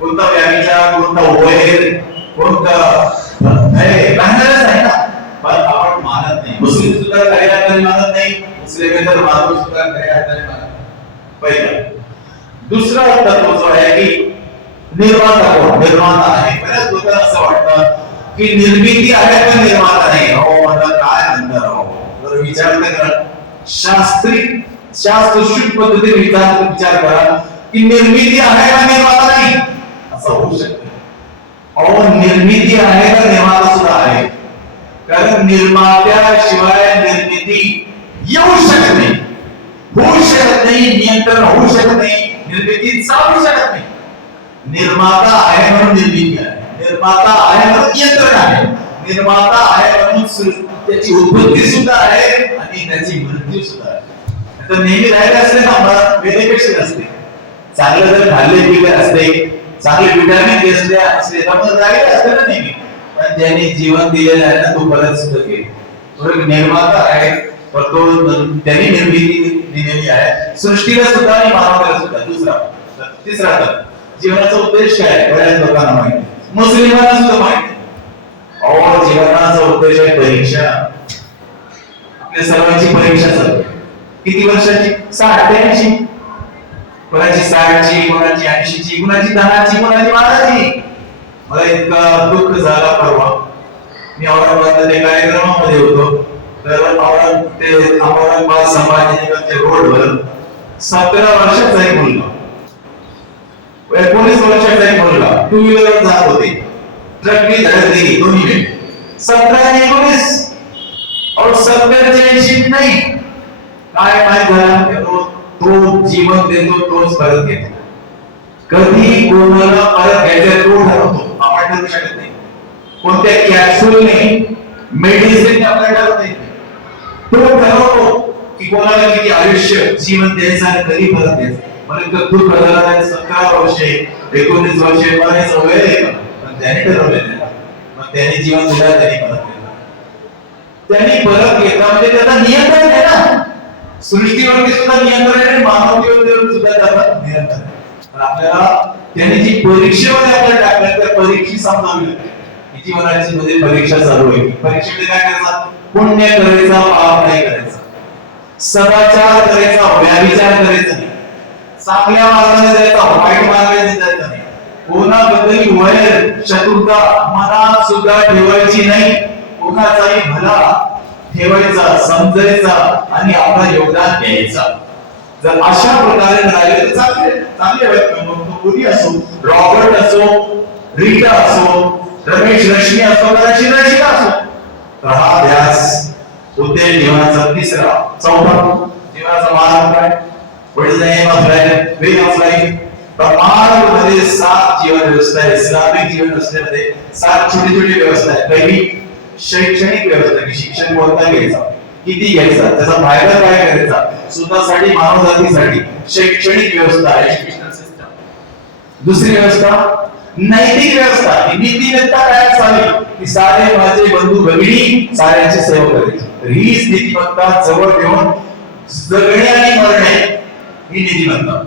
कोणता व्याविचार, कोणता वैर, कोणता राहणारच नाही ना. पण आपण मानत नाही. मुस्लिम सुद्धा खऱ्या अर्थाने मानत नाही, मुस्लिम तर माणूस सुद्धा खऱ्या अर्थाने मानत नाही. पहिला. दुसरा तत्व जो आहे की निर्माता कोण, निर्माता आहे. बऱ्याच लोकांना असं वाटतं की निर्मिती आहे पण निर्माता नाही. हो, मला काय अंतर हो, जर विचार करा, शास्त्रशुद्ध पद्धतीने विचार करा की निर्मिती आहे का निर्माता नाही, असं होऊ शकतं. अहो, निर्मिती आहे का निर्माता सुद्धा आहे. कारण निर्मात्याशिवाय निर्मिती येऊ शकत नाही, होऊ शकत नाही, नियंत्रण होऊ शकत नाही, निर्मिती चालू शकत नाही. निर्माता आहे म्हणून निर्मिती आहे, निर्माता आहे म्हणून नियंत्रण आहे, निर्माता आहे म्हणून त्याची उत्पत्ती सुद्धा आहे आणि त्याची मृत्यू सुद्धा आहे. तर नेहमी राहिले असते ना, मला बेनिफिट्स असते, चांगलं जर खाल्ले पिले असते, चांगले विटामिन घेतले असते तर मग राहिले असते ना नेहमी. आणि ज्यांनी जीवन दिलेलं आहे ना तो परत सुद्धा घेईल. तो एक निर्माता आहे, पण तो त्यांनी निर्मिती दिलेली आहे सृष्टीला सुद्धा आणि मानवाला सुद्धा. तिसरा तर जीवनाचा उद्देश काय आहे बऱ्याच लोकांना माहिती, मुस्लिमांना सुद्धा माहिती. अहो जीवनाचा उद्देश आहे परीक्षा. आपल्या सर्वांची परीक्षा चालू. किती वर्षाची? 60-80. कोणाची 60ची, कोणाची 80ची, कोणाची 10ची, कोणाची 12ची. मला इतका दुःख झाला परवा. मी औरंगाबादच्या कार्यक्रमामध्ये होतो, तर औरंगाबाद संभाजीनगरच्या रोडवर 17 वर्षाचा एक मुलगा, 19 वर्षाचा एक मुलगा टू व्हीलर जात होते, ट्रकनी धडक दिली दोन्ही वेळी. 17 आणि 19 और 70-80 नाही. काय माहित झालं, तो जीवन देतो तोच परत घेतो. कधी कोणाला परत घ्यायचं तो ठरवतो, आपण ठरवू शकत नाही. कोणत्या कॅप्सूलने, मेडिसिन आपण ठरवत नाही. तो ठरवतो की कोणाला किती आयुष्य जीवन द्यायचं आणि कधी परत द्यायचं. म्हणजे तू ठरवला 17 वर्षे, 19 वर्षे मरायचं वय आहे का, पण त्याने ठरवलेलं. मग त्याने जीवन दिलं, त्याने परत केलं. त्यांनी परत घेतला म्हणजे त्याचा नियंत्रण आहे ना. सृष्टीवरती सुद्धा नियंत्रण आहे, मानवतेवर सुद्धा त्याचा नियंत्रण आहे. पण आपल्याला त्यांनी जी परीक्षेमध्ये आपल्याला टाकलं त्या परीक्षी समजावी लागते. जीवनाची मध्ये परीक्षा चालू आहे. परीक्षेमध्ये काय करायचं? पुण्य करायचा, पाप नाही करायचा, सदाचार करायचा, व्याविचार करायचा नाही, चांगल्या मार्गाने जायचा, वाईट मार्गाने जायचा नाही, कोणाबद्दल वैर शत्रुता मनात सुद्धा ठेवायची नाही, कोणाचाही भला ठेवायचा, समजायचा आणि आपला योगदान द्यायचा. जर अशा प्रकारे राहिले तर चांगले कोणी असो, रॉबर्ट असो, रीटा असो, रमेश रश्मी असो, रशिका असो, तर हा ध्यास उद्देश जीवनाचा तिसरा. चौथा जीवनाचा मार्ग काय? What is the aim of life, way of life. मार्गमध्ये 7 जीवन व्यवस्था आहे. इस्लामिक जीवन व्यवस्थेमध्ये 7 छोटी छोटी व्यवस्था आहे. पहिली शैक्षणिक व्यवस्था, की शिक्षण कोणता घ्यायचा, किती घ्यायचा, त्याचा फायदा काय करायचा, स्वतःसाठी, मानवजातीसाठी शैक्षणिक व्यवस्था, एज्युकेशनल सिस्टम. दुसरी व्यवस्था नैतिक व्यवस्था, नीतिमत्ता काय असावी, की सारे माझे बंधू भगिनी साऱ्यांची सेवा करायची. तर ही नीतिमत्ता जवळ घेऊन जगणे आणि मरणे ही नीतिमत्ता.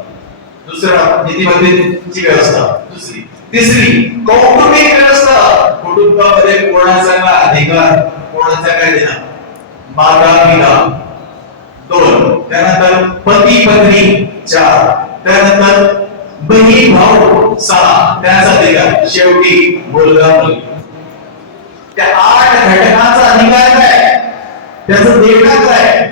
दुसरा नीतिमत्तेची व्यवस्था दुसरी. तिसरी कौटुंबिक व्यवस्था. कुटुंबामध्ये कोणाचा काय अधिकार, कोणाचा काय देणार, माता पिता 2, त्यानंतर पती पत्नी 4, त्यानंतर बहीण भाऊ 6, त्याचा अधिकार, शेवटी मुलगा मुलगी. त्या 8 घटकांचा अधिकार काय, त्याचं देणं काय,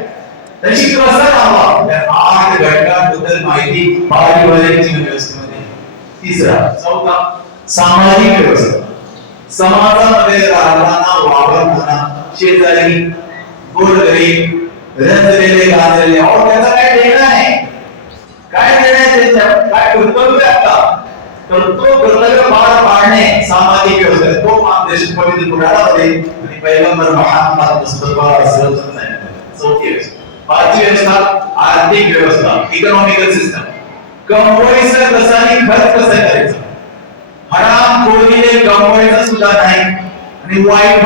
त्याची कसा राहावा, त्या 8 घटकांबद्दल माहिती पारिवारिक जीवन व्यवस्थेमध्ये. तिसरा. चौथा सामाजिक व्यवस्था. समाजामध्ये राहताना, वावरताना, शेजारी, गोरगरीब, रंजलेले, गाजलेले, और त्याचा काय देणं आहे, काय देणं आहे, त्याच्या काय कर्तव्य असतात, तर तो कर्तव्य पार पाडणे सामाजिक व्यवस्था. तो मार्गदर्शक पवित्र कुराणामध्ये आणि पैगंबर मुहम्मद सल्लल्लाहु अलैहि वसल्लम सांगितलं. चौथी व्यवस्था. पाचवी व्यवस्था आर्थिक व्यवस्था, इकॉनॉमिकल सिस्टम. कमवायचं कसं आणि खर्च कसं करायचं. हरामखोरीने कमवायचं सुद्धा नाही आणि वाईट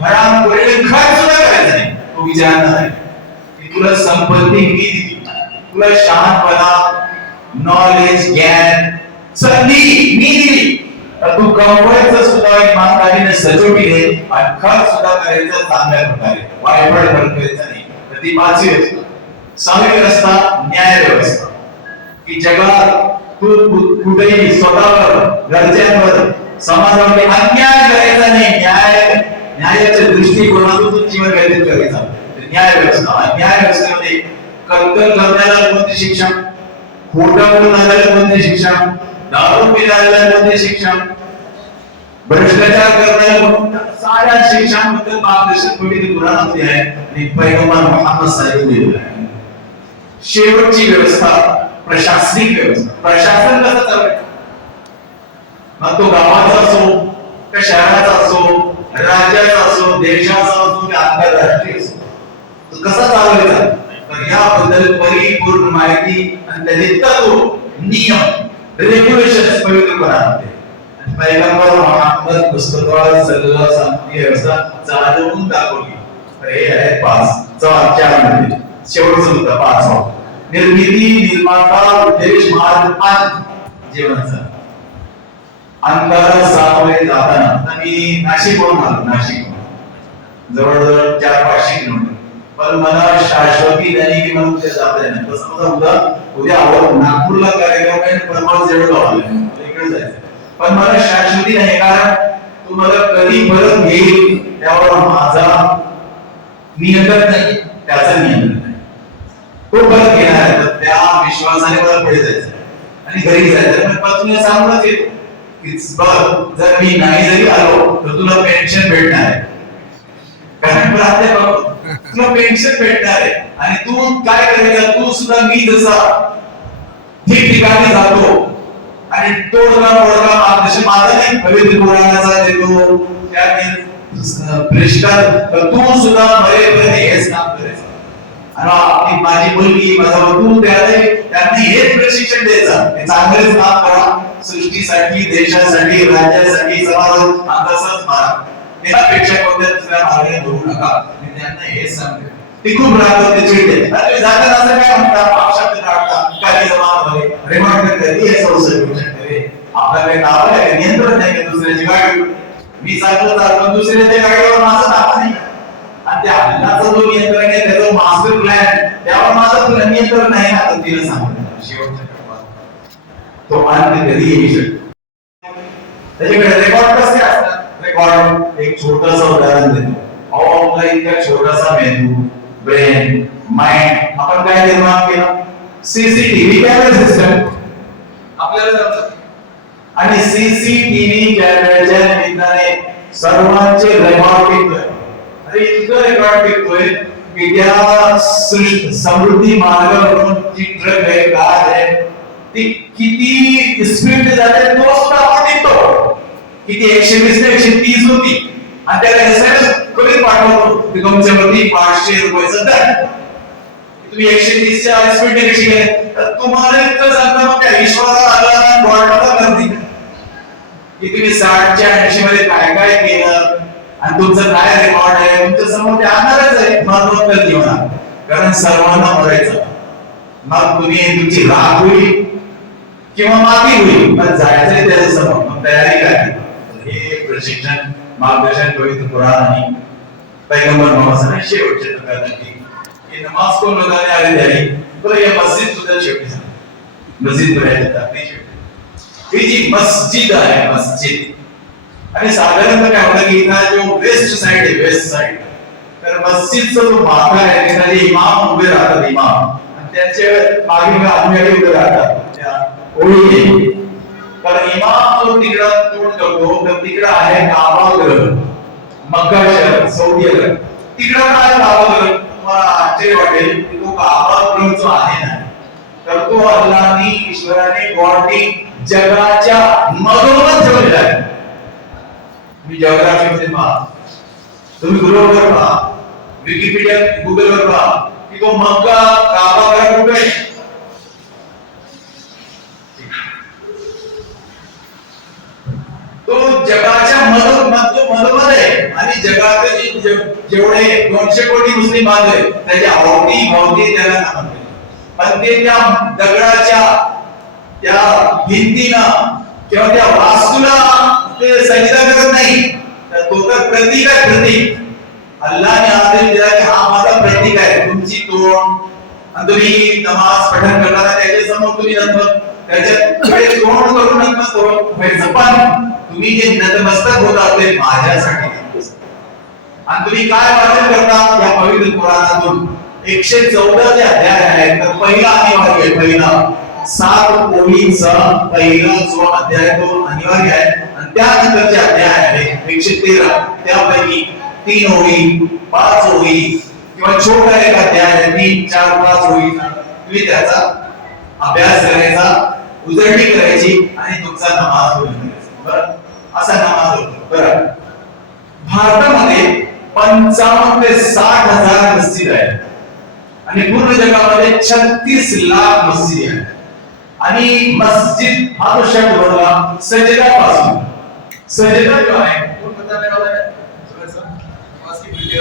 हरामखोरीने खर्च सुद्धा करायचं नाही. तो विचारणार आहे की तुला संपत्ती मी दिली, तुला शहाणपणा, नॉलेज, ज्ञान, संधी मी दिली, तर तू कमवायचं सुद्धा इमानदारीने, सचोटीने आणि खर्च सुद्धा करायचं चांगल्या प्रकारे, वाईट खर्च करायचा नाही. तर ती पाचवी व्यवस्था. 6वी व्यवस्था न्याय व्यवस्था, की जगात तू कुठेही स्वतःवर, घरच्यांवर, समाजावर अन्याय करायचा नाही. न्यायाच्या दृष्टिकोनातून जीवन व्यतीत करायचा. न्याय व्यवस्था. न्याय व्यवस्थेमध्ये कत्तल करण्याला कोणती शिक्षा, खोटं बोलणाऱ्याला कोणती शिक्षा, दारू पिणाऱ्याला कोणती शिक्षा, भ्रष्टाचार करणाऱ्याला, साऱ्या शिक्षांबद्दल मार्गदर्शक पवित्र कुराणामध्ये आहे आणि पैगंबर मुहम्मद साहेब दिलेलं आहे. शेवटची व्यवस्था प्रशासनिक व्यवस्था. प्रशासन कसं चालवायचं, मग तो गावाचा असो, का शहराचा असो, राज्याचा असो, देशाचा असो, की आंतरराष्ट्रीय असो, तो कसा चालवायचा, तर याबद्दल परिपूर्ण माहिती आणि त्याचे तत्व, नियम, रेग्युलेशन्स पवित्र कुराणामध्ये. पैगंबर मोहम्मद मुस्तफा सल्लल्लाहु अलैहि वसल्लम जाणून दाखवली. तर हे आहे 5 4 मध्ये शेवटचं होतं 5. निर्मिती, निर्माता, उद्देश, मार्ग आणि जीवनाचा. अंधार सावळे जाताना मी नाशिकहून आलो. नाशिक जवळजवळ 400-500 किलोमीटर. पण मला शाश्वती नाही की मला उद्या जाता येणार. तसं मला उद्या नागपूरला कार्यक्रम आहे, परवा जळगाव आले, इकडे जायचं. पण मला शाश्वती नाही, कारण तुम्हाला कधी परत घेईल त्यावर माझा नियंत्रण नाही, त्याचं नियंत्रण नाही. तो परत घेणार आहे, तर त्या विश्वासाने मला पुढे जायचं आणि घरी जायचं. पण तुम्ही सांगूनच येतो की बघ, जर मी नाही जरी आलो तर तुला पेन्शन भेटणार आहे. कारण प्राध्यापक तुला पेन्शन भेटणार आहे आणि तू काय करायचं, तू सुद्धा मी जसा ठिकठिकाणी जातो आणि तोडगा मोडगा मार्गदर्शन माझा नाही, पवित्र पुराणाचा देतो त्या भ्रष्टाचार, तू सुद्धा बरेपर्यंत हेच काम करायचं. आणि माझी मुलगी माझा तू त्यांना हेच प्रशिक्षण द्यायचं की चांगलेच काम करा, सृष्टीसाठी, देशासाठी, राज्यासाठी, समाजात तसंच मारा. त्यापेक्षा कोणत्या दुसऱ्या मार्गाने धरू नका. मी त्यांना हेच सांगते. ते खूप राहतात, ते चिडते. आणि जातात असं काय म्हणतात, पापशाब्द काढतात, काही जमामध्ये रिमांड करतात, हे संसद करे. आपल्याकडे नाव आहे, नियंत्रण नाही का दुसऱ्याची गाडी. मी चालतो दुसऱ्याच्या गाडीवर माझं नाव नाही. आणि त्या हल्लाचं जो नियंत्रण आहे, त्याचं मास्टर प्लॅन, त्यावर माझं नियंत्रण नाही ना. तर तिला सांगतो शेवटच्या टप्प्यात तो अंत कधी येऊ शकतो. त्याच्याकडे रेकॉर्ड कसे असतात. रेकॉर्ड एक छोटंसं उदाहरण देतो. आपला इतका छोटासा मेंदू, ब्रेन, माइंड, आपण काय निर्माण केलं, सीसीटीव्ही कॅमेरा सिस्टम आपल्याला जमतं. आणि सीसीटीव्ही कॅमेऱ्याच्या निमित्ताने सर्वांचे रेकॉर्ड टिकतोय. अरे इतकं रेकॉर्ड टिकतोय की त्या समृद्धी मार्गावरून जी ट्रक आहे, कार आहे, ती किती स्पीड जाते तो सुद्धा आपण टिकतो. किती 120 ते 130 होती आणि त्याला एसएमएस कधी पाठवतो की तुमच्यावरती 500 रुपयाचं दर. तुम्ही 130 च्या स्पीडने कशी गेले, तर तुम्हाला इतकं सांगता मग त्या विश्वासात आला डॉटला करते की तुम्ही 60 च्या 80 मध्ये काय काय केलं आणि तुमचं काय रेकॉर्ड आहे. तुमच्या समोर ते आणणारच आहे महत्त्वाचं जीवनात, कारण सर्वांना मरायचं. मग तुम्ही तुमची राख होईल किंवा माती होईल, पण जायचंय त्याच्या समोर. मग तयारी काय. हे प्रशिक्षण मार्गदर्शन पवित्र पुराण आणि पैगंबर मोहम्मद शेवटच्या टप्प्यात की नमाज को लगाने आले त्याने तर या मस्जिद सुद्धा शेवटी मस्जिद पर्यंत ही जी मस्जिद आहे, मस्जिद. आणि साधारणतः काय होतं की इथं जो वेस्ट साइड आहे, वेस्ट साइड, तर मस्जिदचा जो माथा आहे तिथे जे इमाम उभे राहतात, इमाम, आणि त्यांच्या मागे आदमी उभे राहतात त्या ओळीने. तर इमाम जो तिकडा तोंड करतो, तर तिकडा आहे काबागृह, मक्का शहर, सौदी अरब. तिकडा काय काबागृह, तुम्हाला आश्चर्य वाटेल की तो काबागृह जो आहे ना, तर तो अल्लाहने, ईश्वराने, गॉडने जगाच्या मधोमध ठेवलेला आहे. तुम्ही जिओग्राफीमध्ये पहा, तुम्ही गुगलवर पहा, विकिपीडिया गुगलवर पहा की तो मक्का काबागृह कुठे आहे. तो जगाच्या मधोमध आहे. आणि जगातले जेवढे 200 कोटी मुस्लिम बांधव आहेत त्याच्या अवती त्याला म्हणतात. पण ते त्या दगडाच्या त्या भिंतीनं किंवा त्या वास्तूला ते सजदा करत नाही. तर तो तर प्रतीक आहे, प्रतीक. अल्लाहने आदेश दिला की हा माझा प्रतीक आहे. तुमची तोंड आणि तुम्ही नमाज पठण करताना त्याच्या समोर तुम्ही त्याच्याकडे तोंड करून नमस्कार पण तुम्ही जे नतमस्तक होता ते माझ्यासाठी. आणि तुम्ही काय वाचन करता या पवित्र पुराणातून 114 जे अध्याय आहेत. तर पहिला अनिवार्य आहे, पहिला 7 ओळींचा पहिला जो अध्याय तो अनिवार्य आहे. आणि त्यानंतरचे अध्याय आहेत 113, त्यापैकी 3 ओळी, 5 ओळी किंवा छोटा एक अध्याय आहे 3, 4, 5 ओळी. तुम्ही त्याचा अभ्यास करायचा, उजळणी करायची आणि तुमचा नमाज होईल. बरं, असा नमाज होतो. बरं, भारतामध्ये 55 ते 60,000 मस्जिद आहेत आणि पूर्ण जगामध्ये 36 लाख मस्जिद आहेत. आणि मस्जिद हा तो शब्द बनला सजदापासून. सजदा जो है वो बताने वाला है थोड़ा सा आवाज की वृद्धि।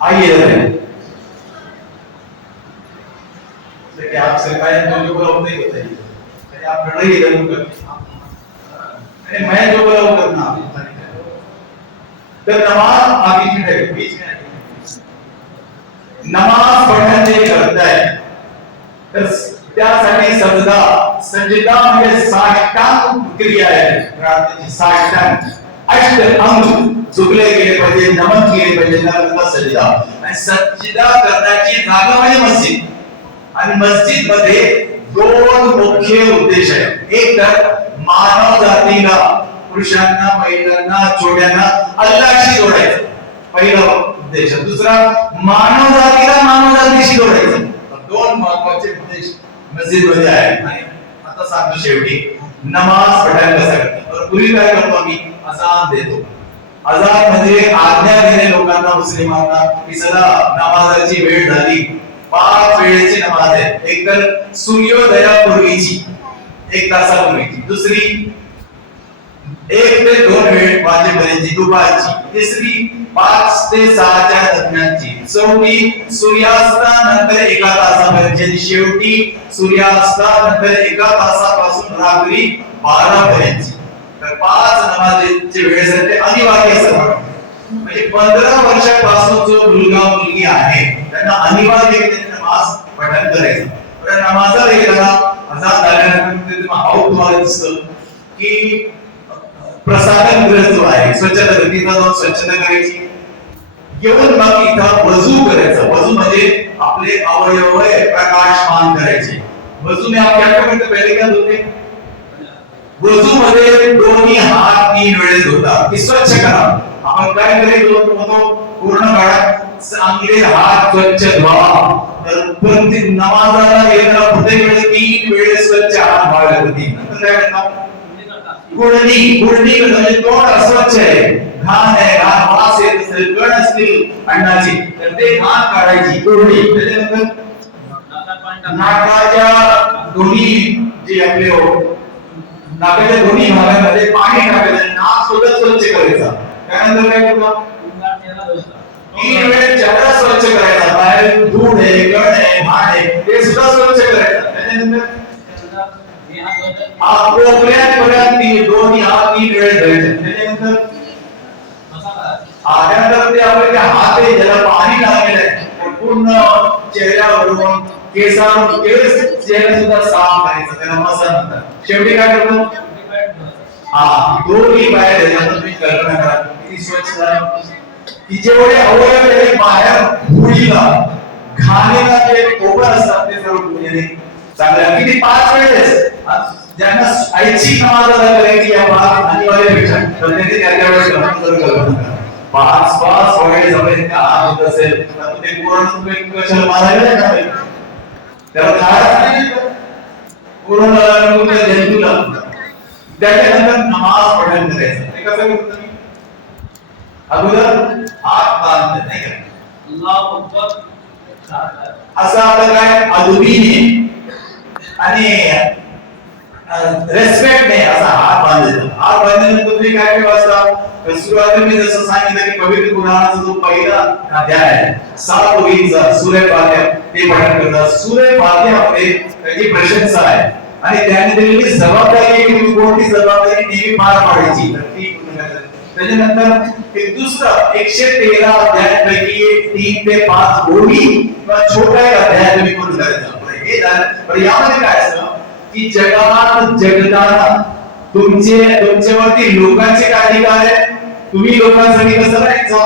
आइए देखिए आप सरकारी जो बोला उतना ही होता है, आप लड़ रही है इधर अरे मैं जो बोला वो करना। तर नमाज आगे की है बीच में नमाज पढ़णं जे करताय तर त्यासाठी सजदा म्हणजे साष्टांग क्रिया आहे प्रार्थनेची। साष्टांग अष्ट अंग झुकले गेले पाहिजे, नमन केले पाहिजे, त्याला सजदा। आणि सजदा करण्याची जागा म्हणजे मस्जिद, आणि मस्जिद मध्ये दोन मुख्य उद्देश आहेत। एक तर मानव जातीला, पुरुषांना, महिलांना, छोट्यांना अल्लाहशी जोडायचं पहिला उद्देश। दुसरा मानव जातीशी जोडायचं। दोन महत्त्वाचे उद्देश मस्जिद मध्ये आहेत। आणि आता सांगतो शेवटी नमाज पठाण कसा करतात। तर पूर्वी काय करतो आम्ही अजान देतो। अजान म्हणजे आज्ञा देणे लोकांना, मुस्लिमांना की चला नमाजाची वेळ झाली। 5 वेळेची नमाज आहे। एक तर सूर्योदयापूर्वीची 1 तासापूर्वीची, दुसरी 1 ते 2 वेळ वाजेपर्यंतची दुपारची, तिसरी 5 ते 6 च्या दरम्यानची, चौथी सूर्यास्तानंतर 1 तासापर्यंतची, शेवटी सूर्यास्तानंतर 1 तासापासून रात्री 12 पर्यंतची। तर 5 नमाजेची वेळेसाठी अनिवार्य असं म्हणजे 15 वर्षापासून जो मुलगा मुलगी आहे त्यांना अनिवार्यपणे नमाज पठण करायचं। पण नमाजा वेळेला अजान झाल्यानंतर तुम्हाला दिसतं की प्रसाधन गृह जो आहे स्वच्छता तिथं जाऊन स्वच्छता करायची, येऊन मग इथं वजू करायचं। वजू म्हणजे आपले अवयव प्रकाशमान करायचे। वजू में आप क्या करते पहले क्या धोते? वजू मध्ये दोन्ही हात 3 वेळेस धुतात की स्वच्छ करा। आपण काय करायचो पूर्ण काळात चांगले हात स्वच्छ धुवा। तर प्रत्येक नमाजाला येताना प्रत्येक वेळेस 3 वेळेस स्वच्छ हात धुवावे लागतील। नंतर काय करतात? गुळणी म्हणजे तोंड अस्वच्छ आहे, घाण आहे, घाण वास येत असेल, कण असतील अन्नाची तर ते घाण काढायची गुळणी। त्याच्यानंतर नाकाच्या दोन्ही जे आपले नाकाच्या दोन्ही भागामध्ये पाणी टाकायचं, नाक सुद्धा स्वच्छ करायचं। त्यानंतर काय करतो? 3 वेळेस चेहरा स्वच्छ करायचा, बाहेर धूळ आहे, कण आहे, घाण आहे ते सुद्धा स्वच्छ करायचं। त्याच्यानंतर कोपऱ्यात दोन्ही हात 3 वेळेस धरायचे। त्याच्यानंतर त्यानंतर ते आपले हात आहे ज्याला पाणी लागलेलं आहे पूर्ण चेहऱ्यावरून केसावरून केस चेहरा सुद्धा साफ करायचा, त्याला मसाज म्हणतात। शेवटी काय करतो? दोन्ही बाहेर धरायचं। तुम्ही कल्पना करा किती स्वच्छ झालं की जेवढे अवयव आहे बाहेर धुळीला घाणीला जे कोपर असतात ते सर्व धुळीने चांगल्या किती 5 वेळेस ज्यांना ऐच्छिक नमाज अदा करायची या 5 अनिवार्य पेक्षा तर त्यांनी त्या वेळेस कल्पना 5 वेळेस आपण हात होत असेल तर ते पूर्ण कशाला मारायला नाही का? त्याला काय पूर्ण जंतूला त्याच्यानंतर नमाज पठण करायचं। ते कसं करतो तुम्ही? अगोदर हात बांधले नाही का? अल्लाहू अकबर असं आपलं काय अदबीने आणि रिस्पेक्ट नाही असा हात बांधायचा। हात बांधल्यानंतर तुम्ही काय वाचता? सुरुवातीला मी जसं सांगितलं की पवित्र कुराणाचा जो पहिला अध्याय आहे 7 ओळींचा सूरे फातिहा ते पठण करतात। सूरे फातिहामध्ये त्याची प्रशंसा आहे आणि त्याने दिलेली जबाबदारी आहे की कोणती जबाबदारी नेहमी पार पाडायची तर ती पूर्ण करायची। त्याच्यानंतर एक दुसरं 113 अध्यायांपैकी 3 ते 5 ओळी किंवा छोटा एक अध्याय तुम्ही पूर्ण करायचा। हे झालं। पण यामध्ये काय असतं की जगात जगताना तुमच्यावरती लोकांचे काय अधिकार आहे? तुम्ही लोकांसाठी कसं राहायचं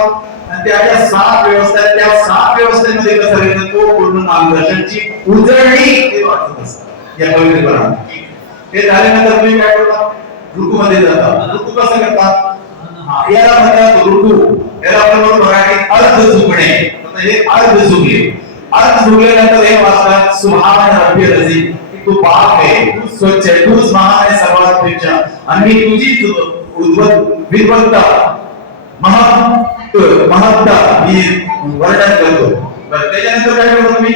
आणि त्याच्या 7 व्यवस्था आहेत, त्या 7 व्यवस्थेमध्ये कसं राहायचं तो पूर्ण मार्गदर्शनची उजळणी ते वाचत असतात या पवित्र कुराणात। हे झाल्यानंतर तुम्ही काय करता? रुकू मध्ये जाता। रुकू कसं करता? याला म्हणतात रुकू, याला आपण मराठीत अर्ध झुकणे। हे अर्ध झुकले। अर्ध झुकल्यानंतर हे वाचतात सुभान रब्बिल अजीम, तू पाक आहे, तू स्वच्छ आहे, तूच महान आहे सर्वात पेक्षा आणि तुझी विद्वत्ता महत्ता मी वर्णन करतो। त्याच्यानंतर काय करतो तुम्ही?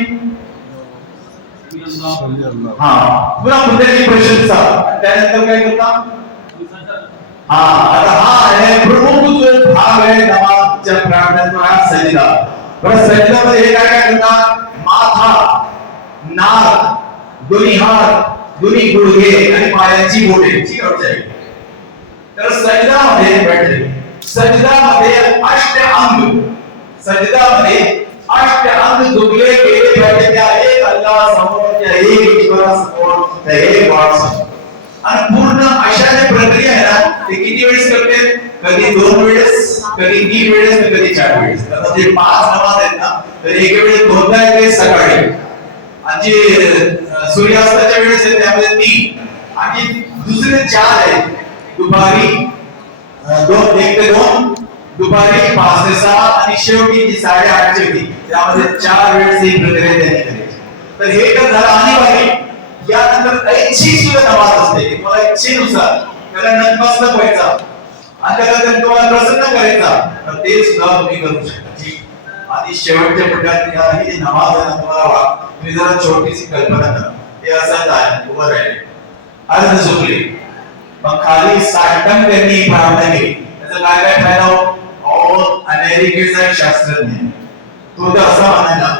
पुन्हा बुद्धाची प्रशंसा। त्यानंतर काय करता? आता हा आहे प्रमुख जो भाग आहे नमाजच्या प्रार्थनेचा हा सजदा. बरं सजदामध्ये हे काय काय करतात? माथा, नाक, दोन्ही हात, दोन्ही गुडघे आणि पायाची बोटे ठीक आहे. तर सजदामध्ये बैठे सजदामध्ये अष्टांग सजदामध्ये अष्टांग दुबले गेले पाहिजे त्या एक अल्लाह समोर त्या एक ईश्वरा समोर त्या एक बाळ समोर. आणि पूर्ण अशा जी प्रक्रिया आहे ना ते किती वेळेस करते? कधी 2 वेळेस, कधी 3 वेळेस, कधी 4 वेळेस. आता जे 5 नमाज आहेत ना तर एक वेळेस 2दा येते सकाळी आणि सूर्यास्ताच्या वेळेस येते त्यामध्ये 3 आणि दुसरे 4 आहेत दुपारी 1 ते 2, दुपारी 5 ते 6 आणि शेवटी जी 8:30 ची होती त्यामध्ये 4 वेळेस ही प्रक्रिया त्यांनी करायची. तर हे तर झालं अनिवार्य. यानंतर ऐच्छिक सुद्धा नमाज असते. तुम्हाला इच्छेनुसार त्याला नतमस्तक व्हायचा आणि त्याला तुम्हाला प्रसन्न करायचा तर ते सुद्धा तुम्ही करू शकता. आणि शेवटच्या प्रकारे ही जी नमाज आहे ना तुम्हाला तुम्ही जरा छोटीशी कल्पना करा. हे असं आहे उभं राहिले अर्ध झोपले मग खाली साष्टांग त्यांनी प्रार्थना केली. त्याचा काय काय फायदा हो? अमेरिकेचा एक शास्त्रज्ञ तो तर असा म्हणाला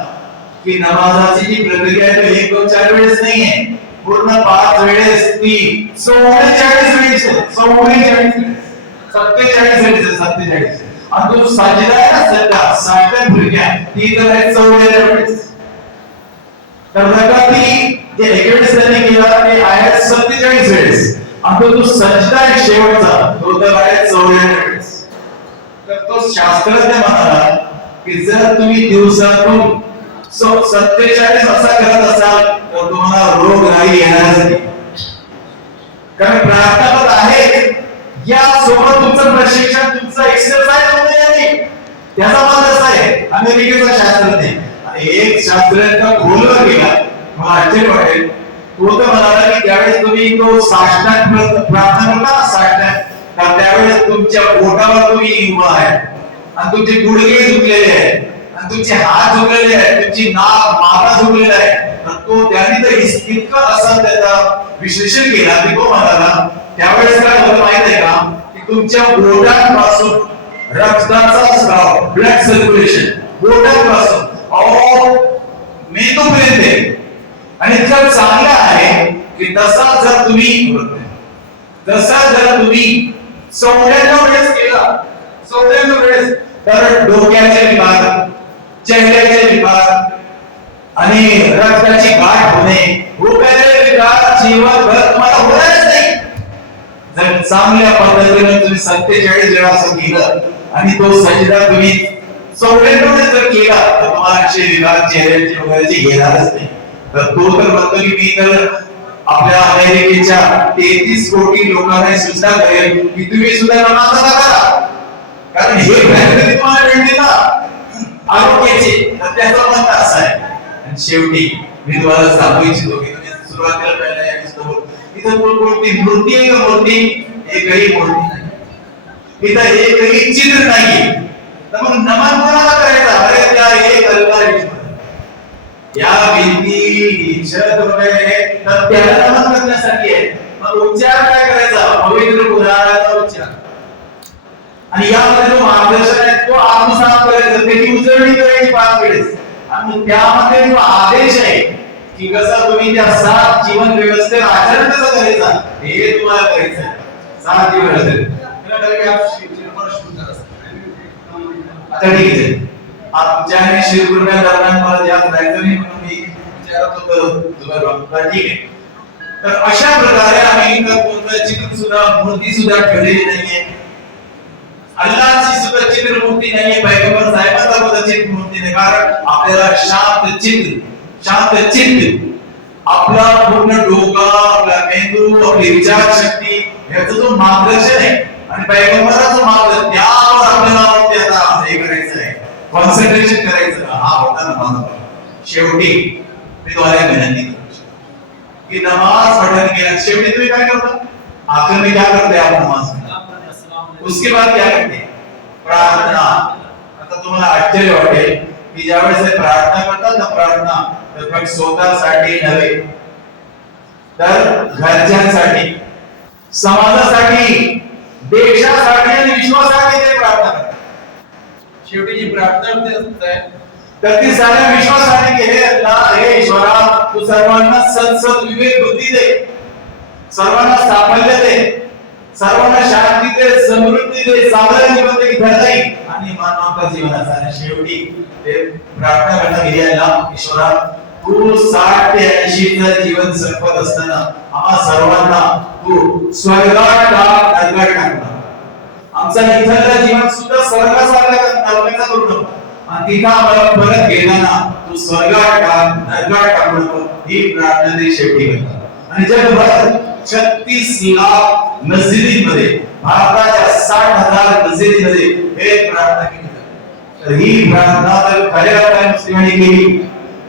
की नमाजाची जी प्रक्रिया आहे 1 2 4 वेळेस नाहीये, पूर्ण 5 वेळेस ती 44 वेळेस 47 आणि तो सजदा आहे ना सजदा साष्टांग प्रक्रिया ती तर आहे 44 वेळेस. तर रकाती जे एक वेळेस त्यांनी केला ते आहे 47 वेळेस आणि तो सजदा आहे शेवटचा तो तर आहे 44 वेळेस. तर तो शास्त्रज्ञ म्हणाला की जर तुम्ही दिवसातून 47 असा करत असाल तर तुम्हाला रोग नाही येणारच नाही. कारण प्रार्थना आहे या सोबत तुमचं प्रशिक्षण तुमचं एक्सरसाइज होते आणि त्याचा मत असा आहे अमेरिकेचा शास्त्रज्ञ आणि एक शास्त्रज्ञ खोलवर गेला मला आश्चर्य वाटेल. तो तर म्हणाला की त्यावेळेस तुम्ही तो साष्टांग प्रार्थना करता साष्टांग तर त्यावेळेस तुमच्या पोटावर तुम्ही उभा आहे आणि तुमचे गुडघे झुकलेले आहेत आणि तुमचे हात झुकलेले आहेत, तुमची नाक माथा झुकलेला आहे. तर तो त्याने तर इतकं असं त्याचा विश्लेषण केला की तो म्हणाला त्यावेळेस काय होतं माहित आहे का की तुमच्या बोटांपासून रक्ताचा स्राव ब्लड सर्क्युलेशन बोटांपासून मेंदूपर्यंत आणि इतकं चांगलं आहे की तसा जर तुम्ही 94 वेळेस केला 94 वेळेस तर डोक्याचे विभाग चेहऱ्याचे विभाग आणि रक्ताची गाठ होणे डोक्याचे विभाग जीवनभर तुम्हाला होणारच नाही. जर चांगल्या पद्धतीने तुम्ही 47 वेळा असं केलं आणि तो सजदा तुम्ही 94 वेळेस जर केला तर तुम्हाला असे विभाग चेहऱ्याचे वगैरेचे घेणारच नाही. तर तो तर म्हणतो की मी तर आपल्या अमेरिकेच्या 33 कोटी लोकांना सूचना करेल की तुम्ही सुद्धा नमाज करा. कारण हे फॅसिलिटी तुम्हाला मिळते ना आरोग्याचे तर त्याचा मत असा आहे. आणि शेवटी मी तुम्हाला सांगू इच्छितो की तुम्ही सुरुवातीला पहिल्या या पुस्तकात इथं कोणती मूर्ती आहे का मूर्ती? एकही मूर्ती नाही, इथं एकही चित्र नाही. तर मग नमन कोणाला करायचा? अरे त्या एक अल्लाह या भिंती छत वगैरे तर त्याला नमन करण्यासाठी आहे. मग उच्चार काय करायचा? पवित्र कुराणाचा उच्चार. आणि यामध्ये जो मार्गदर्शन आहे तो आत्मसात करायचा, त्याची उजळणी करायची 5 वेळेस. आणि त्यामध्ये जो आदेश आहे की कसं तुम्ही त्या 7 जीवन व्यवस्थेत आचरण कसं करायचं हे तुम्हाला करायचं आहे. 7 जीवन व्यवस्थेत आता ठीक आहे. आमच्या आणि शिरपूरच्या दरम्यान मला जास्त जायचं नाही म्हणून मी विचारत होतो. ठीक आहे. तर अशा प्रकारे आम्ही कोणतं चित्र सुद्धा मूर्ती सुद्धा ठेवलेली नाहीये. अल्लाहची सुद्धा चित्र मूर्ती नाहीये, पैगंबर साहेबांचा सुद्धा चित्र मूर्ती नाही. कारण आपल्याला शांत चित्त आपला पूर्ण डोका आपला मेंदू आपली विचार शक्ती याचं जो मार्गदर्शन आहे आणि पैगंबराचं मार्गदर्शन त्यावर आपल्याला त्याचा हे करायचं आहे, कॉन्सन्ट्रेशन करायचं हा होता नमाज. शेवटी मी तुम्हाला विनंती करतो की नमाज पढ़ने के शेवटी तुम्ही काय करता? आखिर में क्या करते आप नमाज में? उसके बाद क्या करते? प्रार्थना. आता तुम्हाला आश्चर्य वाटेल की ज्यावेळेस प्रार्थना करतात ना प्रार्थना तर मग स्वतःसाठी नव्हे तर घरच्यांसाठी समाजासाठी देशासाठी आणि विश्वासाठी ते प्रार्थना करतात. शेवटी जी प्रार्थना होते आहे तर ती साऱ्या विश्वासाने की हे अल्लाह, हे ईश्वरा, तू सर्वांना सत विवेक बुद्धी दे, सर्वांना साफल्य दे, सर्वांना शांती दे, समृद्धी दे, साधारण जीवन दे, घरदाई आणि मानवता जीवनाचा. आणि शेवटी ते प्रार्थना करता गेली, अल्लाह, ईश्वरा, तू 60 ते 80 चं जीवन संपत असताना आम्हा सर्वांना तू स्वर्गात टाक, नरकात टाक. आमचा इथलं जीवन सुद्धा स्वर्गासारखं नरकाचं करू नको, आणि तिथं आम्हाला परत गेल्याना तू स्वर्गात टाक, नरकात टाकू नको. ही प्रार्थना ते शेवटी करतात. आणि जगभर 36 लाख मस्जिदीमध्ये, भारताच्या 60,000 मस्जिदीमध्ये हे प्रार्थना केली जाते. तर ही प्रार्थना तर खऱ्या अर्थाने मुस्लिमांनी केली,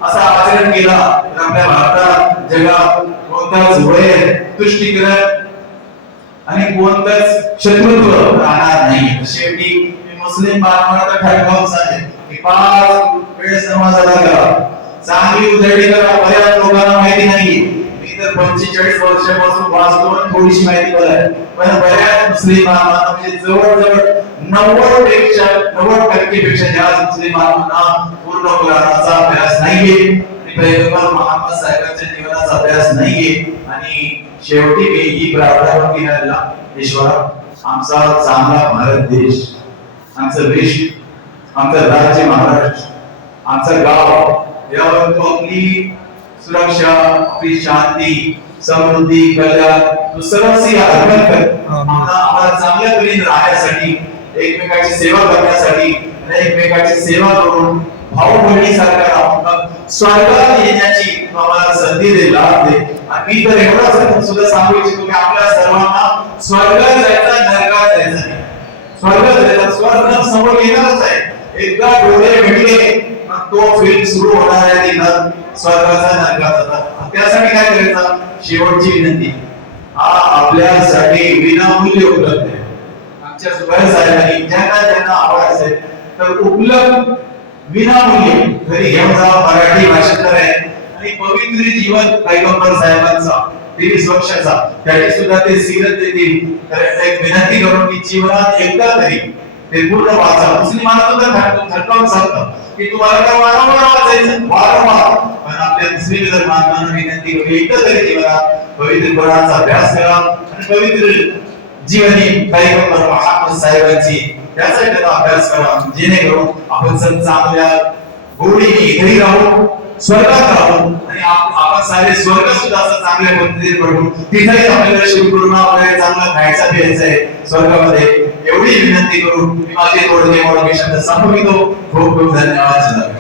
असा आचरण केला तर आपल्या भारतात जगात कोणताच वैर, तुष्टीकरण आणि कोणतंच शत्रुत्व राहणार नाही. शेवटी मुस्लिम बांधवांना ठरवून सांगेल की 5 वेळेस नमाज अदा करा, चांगली उजळणी करा. बऱ्याच लोकांना माहिती नाही. मी तर 45 वर्षापासून वाचतो आणि थोडीशी माहिती मला आहे, पण बऱ्याच मुस्लिम बांधवांना म्हणजे जवळजवळ 90% पेक्षा जास्त मुस्लिम बांधवांना पूर्ण कुराणाचा अभ्यास नाहीये आणि पैगंबर मुहम्मद साहेबांच्या जीवनाचा अभ्यास नाहीये. आणि शेवटी मी ही प्रार्थना केला, ईश्वरा, आमचा चांगला भारत देश, आमचं देश, आमचं राज्य महाराष्ट्र, आमचं गाव, यावर तू आपली सुरक्षा, आपली शांती, समृद्धी, कल्याण तू सर्वस्वी अर्पण कर. आम्हाला चांगल्या तऱ्हेने राहण्यासाठी, एकमेकांची सेवा करण्यासाठी आणि एकमेकांची सेवा करून भाऊ बहिणीसारखा राहून स्वर्गात येण्याची आम्हाला संधी दे, लाभ दे. आणि मी तर एवढाच सुद्धा सांगू इच्छितो की आपल्या सर्वांना स्वर्गात जायचं, नरकात जायचं नाही. स्वर्गात जायचं, स्वर्ग समोर येणारच आहे. एकदा डोळे मिळले तो फिल्म सुरू होणार आहे, ती स्वर्गाचा, नरकाचा. त्यासाठी काय करायचं? शेवटची विनंती, हा आपल्यासाठी विनामूल्य उपलब्ध आहे. आमच्या सुभाष साहेबांनी ज्यांना आवड असेल तर उपलब्ध विनामूल्य घरी घेऊन जा. मराठी भाषांतर आहे आणि पवित्र जीवन पैगंबर साहेबांचा 23 वर्षाचा, त्याची सुद्धा ते सीरत देतील. तर एक विनंती करून की जीवनात एकदा तरी ते पूर्ण वाचा. मुस्लिमांना सुद्धा थटकावून सांगतं की तुम्हाला काय वारंवार वाचायचं, वारंवार. पण आपल्या मुस्लिम धर्मांना विनंती करून एकदा तरी जीवनात पवित्र कुराणाचा अभ्यास करा आणि पवित्र जीवनी पैगंबर मुहम्मद साहेबांची त्याचा त्याचा अभ्यास करा, जेणेकरून आपण सण चांगल्या गोडीने घरी राहू, स्वर्गात राहू आणि आपण सारे स्वर्ग सुद्धा असं चांगल्या पद्धतीने पडू. तिथेही आपल्याला शिवकुर्मा वगैरे चांगला खायचा प्यायचा आहे स्वर्गामध्ये. एवढी विनंती करून मी माझे थोडे शब्द संपवितो. खूप खूप धन्यवाद.